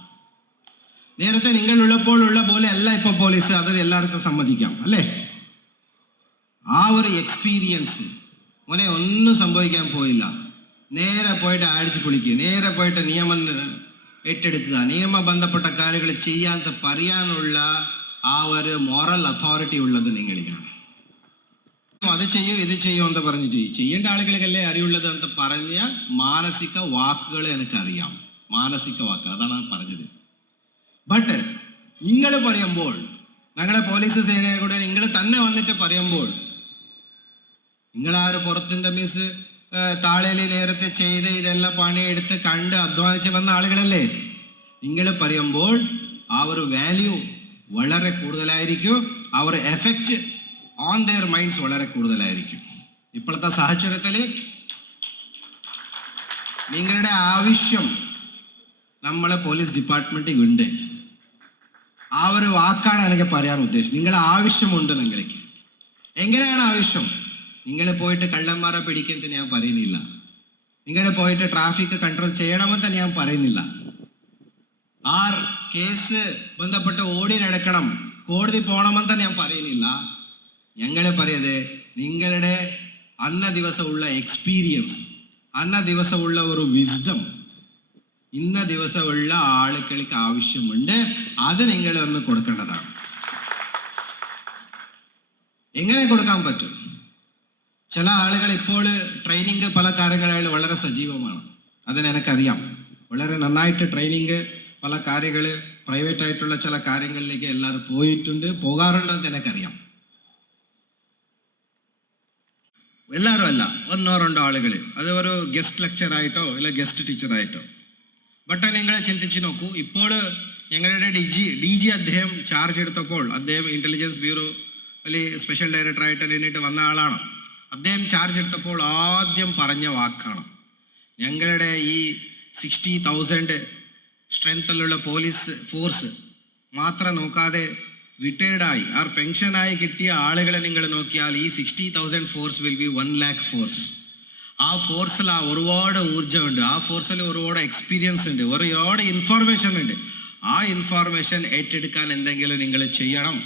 നേരത്തെ നിങ്ങളുള്ളപ്പോൾ ഉള്ള പോലെ അല്ല ഇപ്പോൾ പോലീസ്, അത് എല്ലാവർക്കും സമ്മതിക്കാം അല്ലേ? ആ ഒരു എക്സ്പീരിയൻസ് മോനെ ഒന്നും സംഭവിക്കാൻ പോയില്ല, നേരെ പോയിട്ട് അടിച്ചു പൊളിക്കുക, നേരെ പോയിട്ട് നിയമം ഏറ്റെടുക്കുക, നിയമ ബന്ധപ്പെട്ട കാര്യങ്ങൾ ചെയ്യാൻ പറയാനുള്ള ആ ഒരു മോറൽ അതോറിറ്റി ഉള്ളത് നിങ്ങളിലാണ്. അത് ചെയ്യൂ ഇത് ചെയ്യൂ എന്ന് പറഞ്ഞിട്ട് ചെയ്യേണ്ട ആളുകൾക്കല്ലേ അറിയുള്ളത് ಅಂತ പറഞ്ഞ മാനസിക വാക്കുകൾ എനിക്കറിയാം. മാനസിക വാക്ക് അതാണ് പറഞ്ഞത്. ബട്ട് നിങ്ങൾ പറയുമ്പോൾ, ഞങ്ങളെ പോലീസ് സേനയെ കൂടെ നിങ്ങൾ തന്നെ വന്നിട്ട് പറയുമ്പോൾ, നിങ്ങളാരും പുറത്തിൻ്റെ മീൻസ് താഴേലി നേരത്തെ ചെയ്ത് ഇതെല്ലാം പണിയെടുത്ത് കണ്ട് അധ്വാനിച്ച് വന്ന ആളുകളല്ലേ. നിങ്ങൾ പറയുമ്പോൾ ആ ഒരു വാല്യൂ വളരെ കൂടുതലായിരിക്കും, ആ ഒരു എഫക്റ്റ് ഓൺ ദെയർ മൈൻഡ്സ് വളരെ കൂടുതലായിരിക്കും. ഇപ്പോഴത്തെ സാഹചര്യത്തിൽ നിങ്ങളുടെ ആവശ്യം നമ്മളെ പോലീസ് ഡിപ്പാർട്ട്മെൻറ്റിൽ ഉണ്ട്. ആ ഒരു വാക്കാണ് എനിക്ക് പറയാൻ ഉദ്ദേശിച്ചത്. നിങ്ങളെ ആവശ്യമുണ്ട്. നിങ്ങൾക്ക് എങ്ങനെയാണ് ആവശ്യം? നിങ്ങൾ പോയിട്ട് കള്ളന്മാരെ പിടിക്കുന്നത് ഞാൻ പറയുന്നില്ല, നിങ്ങൾ പോയിട്ട് ട്രാഫിക് കൺട്രോൾ ചെയ്യണമെന്ന് ഞാൻ പറയുന്നില്ല, ആ കേസ് ബന്ധപ്പെട്ട് ഓടി നടക്കണം, കോടതി പോകണമെന്ന് ഞാൻ പറയുന്നില്ല. ഞങ്ങൾ പറയത് നിങ്ങളുടെ അന്ന ദിവസമുള്ള എക്സ്പീരിയൻസ്, അന്ന ദിവസമുള്ള ഒരു വിസ്ഡം ഇന്ന ദിവസമുള്ള ആളുകൾക്ക് ആവശ്യമുണ്ട്, അത് നിങ്ങൾ ഒന്ന് കൊടുക്കേണ്ടതാണ്. എങ്ങനെ കൊടുക്കാൻ പറ്റും? ചില ആളുകൾ ഇപ്പോൾ ട്രെയിനിങ് പല കാര്യങ്ങളിൽ വളരെ സജീവമാണ്, അതിനെനിക്കറിയാം. വളരെ നന്നായിട്ട് ട്രെയിനിങ് പല കാര്യങ്ങൾ പ്രൈവറ്റ് ആയിട്ടുള്ള ചില കാര്യങ്ങളിലേക്ക് എല്ലാവരും പോകാറുണ്ടെന്ന് എനിക്കറിയാം. എല്ലാവരും അല്ല, ഒന്നോ രണ്ടോ ആളുകൾ, അത് ഒരു ഗസ്റ്റ് ലെക്ചർ ആയിട്ടോ അല്ല ഗസ്റ്റ് ടീച്ചർ ആയിട്ടോ. ബട്ട് നിങ്ങൾ ചിന്തിച്ച് നോക്കൂ, ഇപ്പോൾ ഞങ്ങളുടെ ഡി ജി അദ്ദേഹം ചാർജ് എടുത്തപ്പോൾ, അദ്ദേഹം ഇന്റലിജൻസ് ബ്യൂറോ അല്ലെങ്കിൽ സ്പെഷ്യൽ ഡയറക്ടറായിട്ട് നിന്നിട്ട് വന്ന ആളാണ്. അദ്ദേഹം ചാർജ് എടുത്തപ്പോൾ ആദ്യം പറഞ്ഞ വാക്കാണ്, ഞങ്ങളുടെ ഈ 60,000 സ്ട്രെങ്ത്തിലുള്ള പോലീസ് ഫോഴ്സ് മാത്രം നോക്കാതെ റിട്ടയർഡായി പെൻഷനായി കിട്ടിയ ആളുകളെ നിങ്ങൾ നോക്കിയാൽ ഈ 60,000 force will be 1 lakh force. ആ ഫോഴ്സിൽ ഒരുപാട് ഊർജ്ജമുണ്ട്, ആ ഫോഴ്സിൽ ഒരുപാട് എക്സ്പീരിയൻസ് ഉണ്ട്, ഒരുപാട് ഇൻഫോർമേഷൻ ഉണ്ട്. ആ ഇൻഫോർമേഷൻ ഏറ്റെടുക്കാൻ എന്തെങ്കിലും നിങ്ങൾ ചെയ്യണം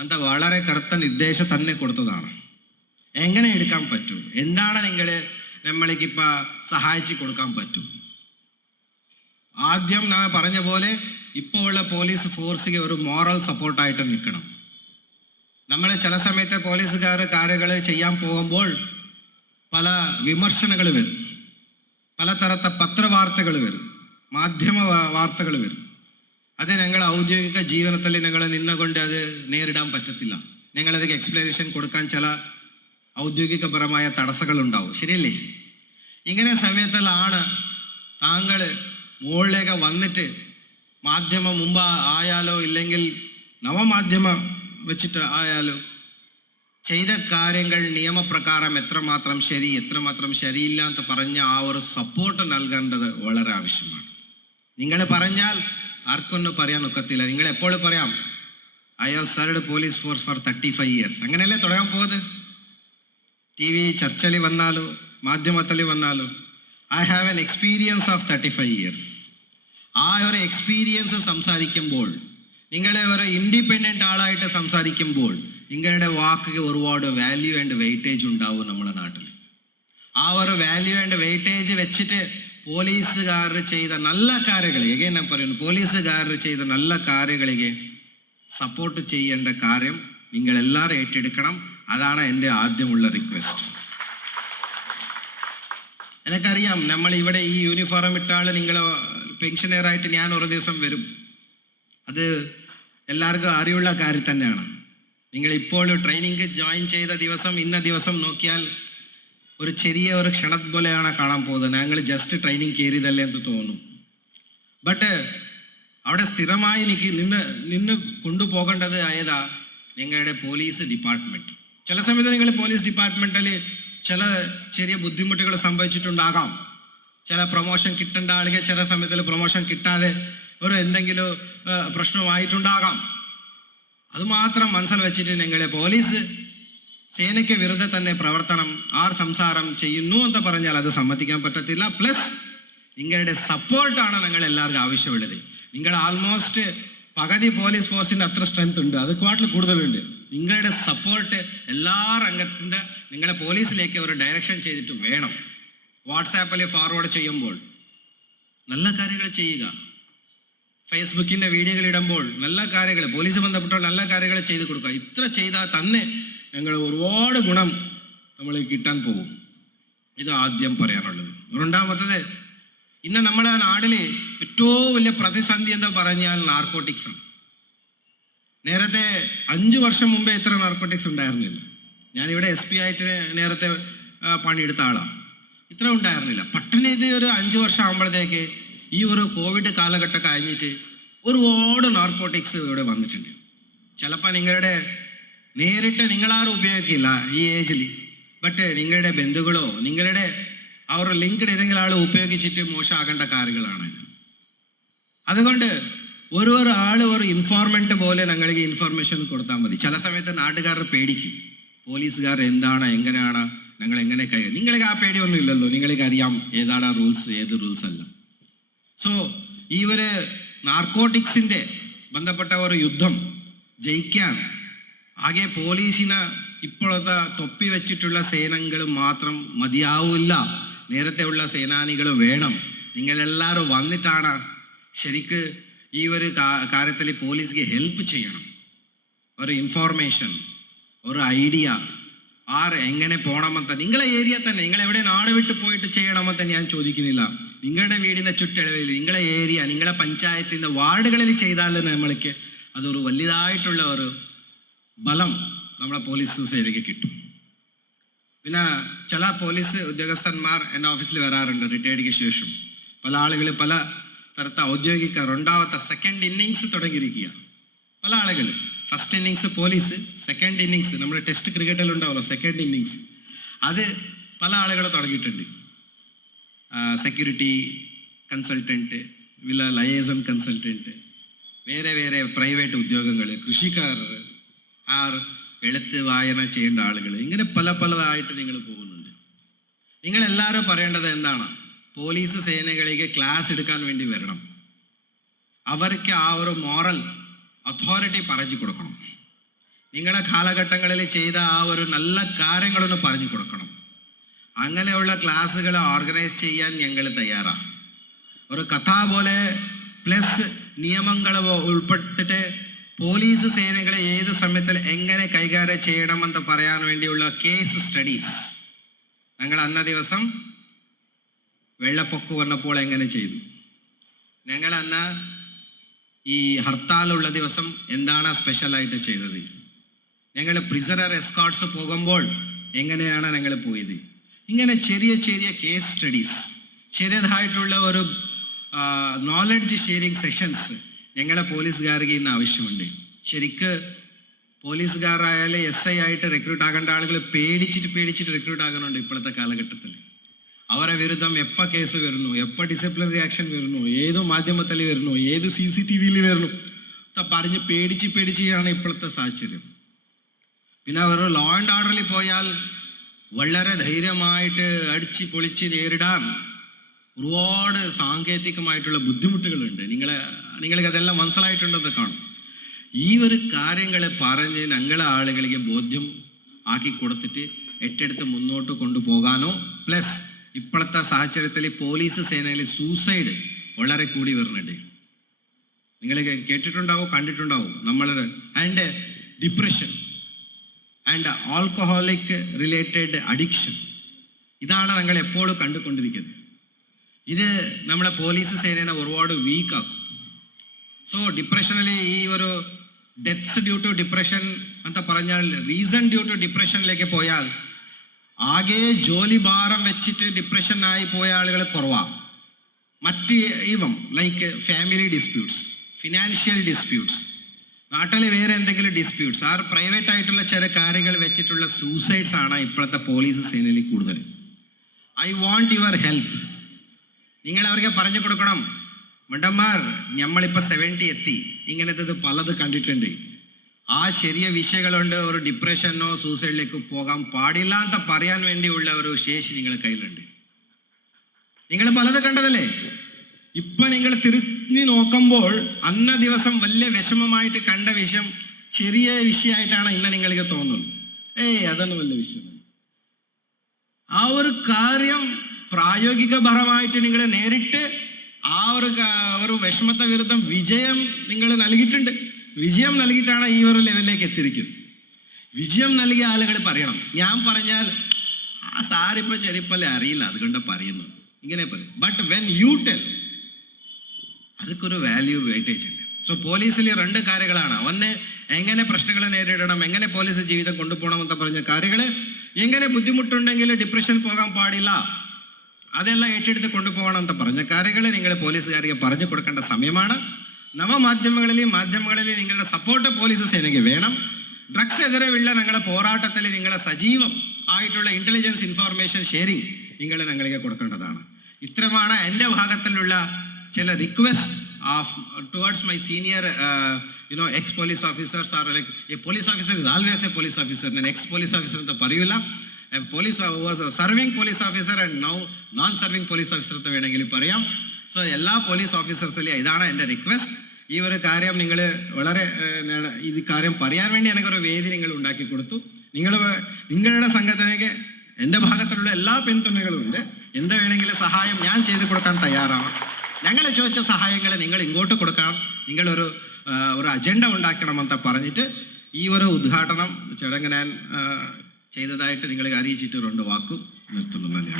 ಅಂತ വളരെ കറുത്ത നിർദ്ദേശം തന്നെ കൊടുത്തതാണ്. എങ്ങനെ എടുക്കാൻ പറ്റും, എന്താണ് നിങ്ങൾ നമ്മൾക്കിപ്പോൾ സഹായിച്ചു കൊടുക്കാൻ പറ്റും? ആദ്യം ഞാൻ പറഞ്ഞ പോലെ ഇപ്പോൾ ഉള്ള പോലീസ് ഫോഴ്സിಗೆ ഒരു മോറൽ സപ്പോർട്ടായിട്ട് നിൽക്കണം. നമ്മൾ ചില സമയത്ത് പോലീസുകാർ കാര്യങ്ങൾ ചെയ്യാൻ പോകുമ്പോൾ പല വിമർശനങ്ങൾ വരും, പലതരത്തെ പത്രവാർത്തകൾ വരും, മാധ്യമ വാർത്തകൾ വരും. അത് ഞങ്ങൾ ഔദ്യോഗിക ജീവനത്തിൽ ഞങ്ങൾ നിന്നുകൊണ്ട് അത് നേരിടാൻ പറ്റത്തില്ല. ഞങ്ങളത് എക്സ്പ്ലനേഷൻ കൊടുക്കാൻ ചില ഔദ്യോഗികപരമായ തടസ്സങ്ങളുണ്ടാവും, ശരിയല്ലേ? ഇങ്ങനെ സമയത്തിലാണ് താങ്കൾ മുകളിലേക്ക് വന്നിട്ട് മാധ്യമം മുമ്പ് ആയാലോ ഇല്ലെങ്കിൽ നവമാധ്യമ വെച്ചിട്ട് ആയാലോ ചെയ്ത കാര്യങ്ങൾ നിയമപ്രകാരം എത്രമാത്രം ശരി എത്രമാത്രം ശരിയില്ല എന്ന് പറഞ്ഞ ആ ഒരു സപ്പോർട്ട് നൽകേണ്ടത് വളരെ ആവശ്യമാണ്. നിങ്ങൾ പറഞ്ഞാൽ ആർക്കൊന്നും പറയാൻ ഒക്കത്തില്ല. നിങ്ങൾ എപ്പോഴും പറയാം I have served police force for 35 years. അങ്ങനെയല്ലേ തുടങ്ങാൻ പോകുന്നത്? ടി വി ചർച്ചയിൽ വന്നാലോ മാധ്യമത്തിൽ വന്നാലോ I have an experience of 35 years. ആ ഒരു എക്സ്പീരിയൻസ് സംസാരിക്കുമ്പോൾ, നിങ്ങളെ ഒരു ഇൻഡിപെൻഡൻ്റ് ആളായിട്ട് സംസാരിക്കുമ്പോൾ നിങ്ങളുടെ വാക്ക് ഒരുപാട് വാല്യൂ ആൻഡ് വെയിറ്റേജ് ഉണ്ടാവും നമ്മുടെ നാട്ടിൽ. ആ ഒരു വാല്യൂ ആൻഡ് വെയിറ്റേജ് വെച്ചിട്ട് പോലീസുകാർ ചെയ്ത നല്ല കാര്യಗಳಿಗೆ, ഞാൻ പറയുന്നു പോലീസുകാർ ചെയ്ത നല്ല കാര്യಗಳಿಗೆ സപ്പോർട്ട് ചെയ്യേണ്ട കാര്യം നിങ്ങളെല്ലാവരും ഏറ്റെടുക്കണം. അതാണ് എൻ്റെ ആദ്യമുള്ള റിക്വസ്റ്റ്. എനിക്കറിയാം നമ്മൾ ഇവിടെ ഈ യൂണിഫോം ഇട്ടാൾ നിങ്ങൾ പെൻഷനറായിട്ട് ഞാൻ ഒരു ദിവസം വരും, അത് എല്ലാവർക്കും അറിയുള്ള കാര്യം തന്നെയാണ്. നിങ്ങൾ ഇപ്പോൾ ട്രെയിനിങ് ജോയിൻ ചെയ്ത ദിവസം ഇന്ന ദിവസം നോക്കിയാൽ ഒരു ചെറിയ ഒരു ക്ഷണം പോലെയാണ് കാണാൻ പോകുന്നത്. ഞങ്ങൾ ജസ്റ്റ് ട്രെയിനിങ് കയറിയതല്ലേ എന്ന് തോന്നും. ബട്ട് അവിടെ സ്ഥിരമായി നിന്ന് കൊണ്ടുപോകേണ്ടത് ഏതാ? നിങ്ങളുടെ പോലീസ് ഡിപ്പാർട്ട്മെൻറ്റ്. ചില സമയത്ത് നിങ്ങൾ പോലീസ് ഡിപ്പാർട്ട്മെൻറ്റിൽ ചില ചെറിയ ബുദ്ധിമുട്ടുകൾ സംഭവിച്ചിട്ടുണ്ടാകാം. ചില പ്രൊമോഷൻ കിട്ടേണ്ട ആളുകൾ ചില സമയത്തിൽ പ്രൊമോഷൻ കിട്ടാതെ ഒരു എന്തെങ്കിലും പ്രശ്നമായിട്ടുണ്ടാകാം. അതുമാത്രം മനസ്സിൽ വെച്ചിട്ട് നിങ്ങളെ പോലീസ് സേനയ്ക്ക് വിരുദ്ധ തന്നെ പ്രവർത്തനം സംസാരം ചെയ്യുന്നു എന്ന് പറഞ്ഞാൽ അത് സമ്മതിക്കാൻ പറ്റത്തില്ല. പ്ലസ് നിങ്ങളുടെ സപ്പോർട്ടാണ് നിങ്ങൾ എല്ലാവർക്കും ആവശ്യമുള്ളത്. നിങ്ങൾ ആൾമോസ്റ്റ് പകുതി പോലീസ് ഫോഴ്സിൻ്റെ അത്ര സ്ട്രെങ്ത് ഉണ്ട്, അതുക്കാട്ടിൽ കൂടുതലുണ്ട്. നിങ്ങളുടെ സപ്പോർട്ട് എല്ലാ രംഗത്തിൻ്റെ നിങ്ങളെ പോലീസിലേക്ക് ഒരു ഡയറക്ഷൻ ചെയ്തിട്ട് വേണം. വാട്സാപ്പിൽ ഫോർവേഡ് ചെയ്യുമ്പോൾ നല്ല കാര്യങ്ങൾ ചെയ്യുക, ഫേസ്ബുക്കിൻ്റെ വീഡിയോകൾ ഇടുമ്പോൾ നല്ല കാര്യങ്ങൾ പോലീസ് ബന്ധപ്പെട്ട നല്ല കാര്യങ്ങൾ ചെയ്ത് കൊടുക്കുക. ഇത്ര ചെയ്താൽ തന്നെ ഞങ്ങൾ ഒരുപാട് ഗുണം നമ്മൾ കിട്ടാൻ പോകും. ഇത് ആദ്യം പറയാനുള്ളത്. രണ്ടാമത്തത്, ഇന്ന് നമ്മുടെ നാട്ടിൽ ഏറ്റവും വലിയ പ്രതിസന്ധി എന്താ പറഞ്ഞാൽ നാർക്കോട്ടിക്സ് ആണ്. നേരത്തെ 5 വർഷം മുമ്പേ ഇത്ര നാർക്കോട്ടിക്സ് ഉണ്ടായിരുന്നില്ല. ഞാനിവിടെ SP ആയിട്ട് നേരത്തെ പണിയെടുത്ത ആളാണ്. ഇത്ര ഉണ്ടായിരുന്നില്ല. പെട്ടെന്ന് ഇത് ഒരു 5 വർഷം ആകുമ്പോഴത്തേക്ക് ഈ ഒരു കോവിഡ് കാലഘട്ടം കഴിഞ്ഞിട്ട് ഒരുപാട് നാർക്കോട്ടിക്സ് ഇവിടെ വന്നിട്ടുണ്ട്. ചിലപ്പോൾ നിങ്ങളുടെ നേരിട്ട് നിങ്ങളാരും ഉപയോഗിക്കില്ല ഈ ഏജിൽ, ബട്ട് നിങ്ങളുടെ ബന്ധുക്കളോ നിങ്ങളുടെ ആ ഒരു ലിങ്ക്ഡ് ഏതെങ്കിലും ആൾ ഉപയോഗിച്ചിട്ട് മോശമാകേണ്ട കാര്യങ്ങളാണ്. അതുകൊണ്ട് ഒരു ആൾ ഒരു ഇൻഫോർമെൻ്റ് പോലെ ഞങ്ങൾക്ക് ഇൻഫർമേഷൻ കൊടുത്താൽ മതി. ചില സമയത്ത് നാട്ടുകാർ പേടിക്കും, പോലീസുകാർ എന്താണ് എങ്ങനെയാണ് ഞങ്ങൾ എങ്ങനെ നിങ്ങൾക്ക് ആ പേടിയൊന്നും ഇല്ലല്ലോ. നിങ്ങൾക്ക് അറിയാം ഏതാണ് റൂൾസ് ഏത് റൂൾസ് അല്ല. സോ ഈ ഒരു നാർക്കോട്ടിക്സിൻ്റെ ബന്ധപ്പെട്ട ഒരു യുദ്ധം ജയിക്കാൻ ആകെ പോലീസിന് ഇപ്പോഴത്തെ തൊപ്പി വെച്ചിട്ടുള്ള സേനകൾ മാത്രം മതിയാവില്ല, നേരത്തെ ഉള്ള സേനാനികൾ വേണം. നിങ്ങളെല്ലാവരും വന്നിട്ടാണ് ശരിക്ക് ഈ ഒരു കാര്യത്തിൽ പോലീസിಗೆ ഹെൽപ്പ് ചെയ്യണം. ഒരു ഇൻഫോർമേഷൻ, ഒരു ഐഡിയ എങ്ങനെ പോകണമെന്ന് നിങ്ങളെ ഏരിയ തന്നെ, നിങ്ങൾ എവിടെ നാട് വിട്ട് പോയിട്ട് ചെയ്യണമെന്ന് ഞാൻ ചോദിക്കുന്നില്ല. നിങ്ങളുടെ വീടിൻ്റെ ചുറ്റളവിൽ നിങ്ങളെ ഏരിയ നിങ്ങളെ പഞ്ചായത്തിൻ്റെ വാർഡുകളിൽ ചെയ്താൽ നമ്മൾക്ക് അതൊരു വലിയതായിട്ടുള്ള ഒരു ബലം നമ്മളെ പോലീസ് സേനയ്ക്ക് കിട്ടും. പിന്നെ ചില പോലീസ് ഉദ്യോഗസ്ഥന്മാർ എൻ്റെ ഓഫീസിൽ വരാറുണ്ട് റിട്ടയർഡിക്ക് ശേഷം. പല ആളുകൾ പല തരത്തെ ഔദ്യോഗിക രണ്ടാമത്തെ സെക്കൻഡ് ഇന്നിങ്സ് തുടങ്ങിയിരിക്കുക. പല ആളുകൾ first innings police, second innings നമ്മുടെ ടെസ്റ്റ് ക്രിക്കറ്റിൽ ഉണ്ടാവുമല്ലോ സെക്കൻഡ് ഇന്നിങ്സ്, അത് പല ആളുകൾ തുടങ്ങിയിട്ടുണ്ട്. സെക്യൂരിറ്റി കൺസൾട്ടൻറ്റ്, വില ലയേസൺ കൺസൾട്ടൻറ്റ്, വേറെ വേറെ പ്രൈവറ്റ് ഉദ്യോഗങ്ങൾ, കൃഷിക്കാർ, എഴുത്ത് വായന ചെയ്യേണ്ട ആളുകൾ, ഇങ്ങനെ പലതായിട്ട് നിങ്ങൾ പോകുന്നുണ്ട്. നിങ്ങളെല്ലാവരും പറയേണ്ടത് എന്താണ്? പോലീസ് സേനകളിലേക്ക് ക്ലാസ് എടുക്കാൻ വേണ്ടി വരണം. അവർക്ക് ആ ഒരു മോറൽ അതോറിറ്റി പറഞ്ഞു കൊടുക്കണം. നിങ്ങളുടെ കാലഘട്ടങ്ങളിൽ ചെയ്ത ആ ഒരു നല്ല കാര്യങ്ങളൊന്ന് പറഞ്ഞു കൊടുക്കണം. അങ്ങനെയുള്ള ക്ലാസ്സുകൾ ഓർഗനൈസ് ചെയ്യാൻ ഞങ്ങൾ തയ്യാറാണ്. ഒരു കഥ പോലെ പ്ലസ് നിയമങ്ങൾ ഉൾപ്പെടുത്തിയിട്ട് പോലീസ് സേനകളെ ഏത് സമയത്തിൽ എങ്ങനെ കൈകാര്യം ചെയ്യണമെന്ന് പറയാൻ വേണ്ടിയുള്ള കേസ് സ്റ്റഡീസ് ഞങ്ങൾ അന്ന ദിവസം വെള്ളപ്പൊക്കം വന്നപ്പോൾ എങ്ങനെ ചെയ്തു, ഞങ്ങൾ അന്ന് ഈ ഹർത്താലുള്ള ദിവസം എന്താണ് സ്പെഷ്യലായിട്ട് ചെയ്തത്, ഞങ്ങൾ പ്രിസണർ എസ്കോർട്ട്സ് പോകുമ്പോൾ എങ്ങനെയാണ് ഞങ്ങൾ പോയത്, ഇങ്ങനെ ചെറിയ ചെറിയ കേസ് സ്റ്റഡീസ്, ചെറിയതായിട്ടുള്ള ഒരു നോളജ് ഷെയറിങ് സെഷൻസ് ഞങ്ങളെ പോലീസുകാർക്ക് ഇന്ന് ആവശ്യമുണ്ട്. ശരിക്ക് പോലീസുകാരായാലും SI ആയിട്ട് റിക്രൂട്ട് ആകേണ്ട ആളുകൾ പേടിച്ചിട്ട് റിക്രൂട്ട് ആകുന്നുണ്ട് ഇപ്പോഴത്തെ കാലഘട്ടത്തിൽ. അവരെ വിരുദ്ധം എപ്പോൾ കേസ് വരുന്നു, എപ്പോൾ ഡിസിപ്ലിനറി ആക്ഷൻ വരുന്നു, ഏത് മാധ്യമത്തിൽ വരുന്നു, ഏത് CCTV വരുന്നു പറഞ്ഞ് പേടിച്ചാണ് ഇപ്പോഴത്തെ സാഹചര്യം. പിന്നെ അവർ ലോ ആൻഡ് ഓർഡറിൽ പോയാൽ വളരെ ധൈര്യമായിട്ട് അടിച്ച് പൊളിച്ച് നേരിടാൻ ഒരുപാട് സാങ്കേതികമായിട്ടുള്ള ബുദ്ധിമുട്ടുകളുണ്ട്. നിങ്ങൾക്ക് അതെല്ലാം മനസ്സിലായിട്ടുണ്ടെന്ന് കാണും. ഈ ഒരു കാര്യങ്ങൾ പറഞ്ഞ് ഞങ്ങളെ ആളുಗಳಿಗೆ ബോധ്യം ആക്കി കൊടുത്തിട്ട് ഏറ്റെടുത്ത് മുന്നോട്ട് കൊണ്ടുപോകാനോ, പ്ലസ് ഇപ്പോഴത്തെ സാഹചര്യത്തിൽ പോലീസ് സേനയിൽ സൂസൈഡ് വളരെ കൂടി വരുന്നുണ്ട്. നിങ്ങൾ കേട്ടിട്ടുണ്ടാവും, കണ്ടിട്ടുണ്ടാവും. നമ്മളുടെ and depression and alcoholic related addiction, ഇതാണ് ഞങ്ങൾ എപ്പോഴും കണ്ടുകൊണ്ടിരിക്കുന്നത്. ഇത് നമ്മളെ പോലീസ് സേനയെ ഒരുപാട് വീക്കാക്കും. സോ ഡിപ്രഷനിൽ ഈ ഒരു ഡെത്ത്സ് ഡ്യൂ ടു ഡിപ്രഷൻ ಅಂತ പറഞ്ഞാൽ റീസൺ ഡ്യൂ ടു ഡിപ്രഷനിലേക്ക് പോയാൽ ആകെ ജോലി ഭാരം വെച്ചിട്ട് ഡിപ്രഷനായി പോയ ആളുകൾ കുറവാണ്. മറ്റ് even like family disputes, financial disputes, നാട്ടിൽ വേറെ എന്തെങ്കിലും ഡിസ്പ്യൂട്ട്സ്, പ്രൈവറ്റ് ആയിട്ടുള്ള ചില കാര്യങ്ങൾ വെച്ചിട്ടുള്ള സൂസൈഡ്സ് ആണ് ഇപ്പോഴത്തെ പോലീസ് സേനയിൽ കൂടുതൽ. I want your help. നിങ്ങൾ അവർക്ക് പറഞ്ഞു കൊടുക്കണം, മണ്ടന്മാർ നമ്മളിപ്പോൾ 70 എത്തി, ഇങ്ങനത്തെ പലത് കണ്ടിട്ടുണ്ട്. ആ ചെറിയ വിഷയങ്ങളുണ്ട്, ഒരു ഡിപ്രഷനോ സൂസൈഡിലേക്ക് പോകാൻ പാടില്ല എന്ന് പറയാൻ വേണ്ടിയുള്ള ഒരു ശേഷി നിങ്ങളുടെ കയ്യിലുണ്ട്. നിങ്ങൾ പലത് കണ്ടതല്ലേ. ഇപ്പൊ നിങ്ങൾ തിരിഞ്ഞു നോക്കുമ്പോൾ അന്ന ദിവസം വലിയ വിഷമമായിട്ട് കണ്ട വിഷയം ചെറിയ വിഷയമായിട്ടാണ് ഇന്ന് നിങ്ങൾക്ക് തോന്നുന്നത്. അതൊന്നും വലിയ വിഷയം. ആ ഒരു കാര്യം പ്രായോഗികപരമായിട്ട് നിങ്ങൾ നേരിട്ട് ആ ഒരു വിഷമത്തെ വിരുദ്ധം വിജയം നിങ്ങൾ നൽകിയിട്ടുണ്ട്. വിജയം നൽകിയിട്ടാണ് ഈ ഒരു ലെവലിലേക്ക് എത്തിയിരിക്കുന്നത്. വിജയം നൽകിയ ആളുകൾ പറയണം. ഞാൻ പറഞ്ഞാൽ ആ സാറിപ്പോ ചെറിയപ്പല്ലേ അറിയില്ല, അതുകൊണ്ട് പറയുന്നു, ഇങ്ങനെ പറയും. ബട്ട് വെൻ യു ടെൽ, അതൊക്കൊരു വാല്യൂ വെയിറ്റേജ് ഉണ്ട്. സോ പോലീസിൽ 2 കാര്യങ്ങളാണ്. ഒന്ന്, എങ്ങനെ പ്രശ്നങ്ങൾ നേരിടണം, എങ്ങനെ പോലീസ് ജീവിതം കൊണ്ടുപോകണം എന്ന് പറഞ്ഞ കാര്യങ്ങൾ. എങ്ങനെ ബുദ്ധിമുട്ടുണ്ടെങ്കിൽ ഡിപ്രഷൻ പോകാൻ പാടില്ല, അതെല്ലാം ഏറ്റെടുത്ത് കൊണ്ടുപോകണം എന്ന് പറഞ്ഞ കാര്യങ്ങൾ നിങ്ങൾ പോലീസുകാർക്ക് പറഞ്ഞു കൊടുക്കേണ്ട സമയമാണ്. മാധ്യമങ്ങളിൽ നിങ്ങളുടെ സപ്പോർട്ട് പോലീസ് സേനയ്ക്ക് വേണം. ഡ്രഗ്സ് എതിരെയുള്ള ഞങ്ങളുടെ പോരാട്ടത്തിൽ നിങ്ങളെ സജീവം ആയിട്ടുള്ള ഇന്റലിജൻസ് ഇൻഫോർമേഷൻ ഷെയറിങ് നിങ്ങൾ ഞങ്ങൾക്ക് കൊടുക്കേണ്ടതാണ്. ഇത്രമാണ് എൻ്റെ ഭാഗത്തിലുള്ള ചില request towards my senior ex-police officers, or like a police officer is always a police officer. An ex-police officer anta pariyilla, a police was a serving police officer and now non-serving police officer anta venengil pariyam. So ella police officers alli idana ende request. ഈ ഒരു കാര്യം നിങ്ങൾ വളരെ ഇത് കാര്യം പറയാൻ വേണ്ടി എനിക്കൊരു വേദി നിങ്ങൾ ഉണ്ടാക്കി കൊടുത്തു. നിങ്ങളുടെ സംഘടനയ്ക്ക് എൻ്റെ ഭാഗത്തുള്ള എല്ലാ പിന്തുണകളും ഉണ്ട്. എന്ത് വേണമെങ്കിലും സഹായം ഞാൻ ചെയ്തു കൊടുക്കാൻ തയ്യാറാണ്. ഞങ്ങൾ ചോദിച്ച സഹായങ്ങൾ നിങ്ങൾ ഇങ്ങോട്ട് കൊടുക്കണം. നിങ്ങളൊരു അജണ്ട ഉണ്ടാക്കണമെന്ന് പറഞ്ഞിട്ട് ഈ ഒരു ഉദ്ഘാടനം ചടങ്ങ് ഞാൻ ചെയ്തതായിട്ട് നിങ്ങൾ അറിയിച്ചിട്ട് 2 വാക്കും നിർത്തുന്നു. നന്ദി.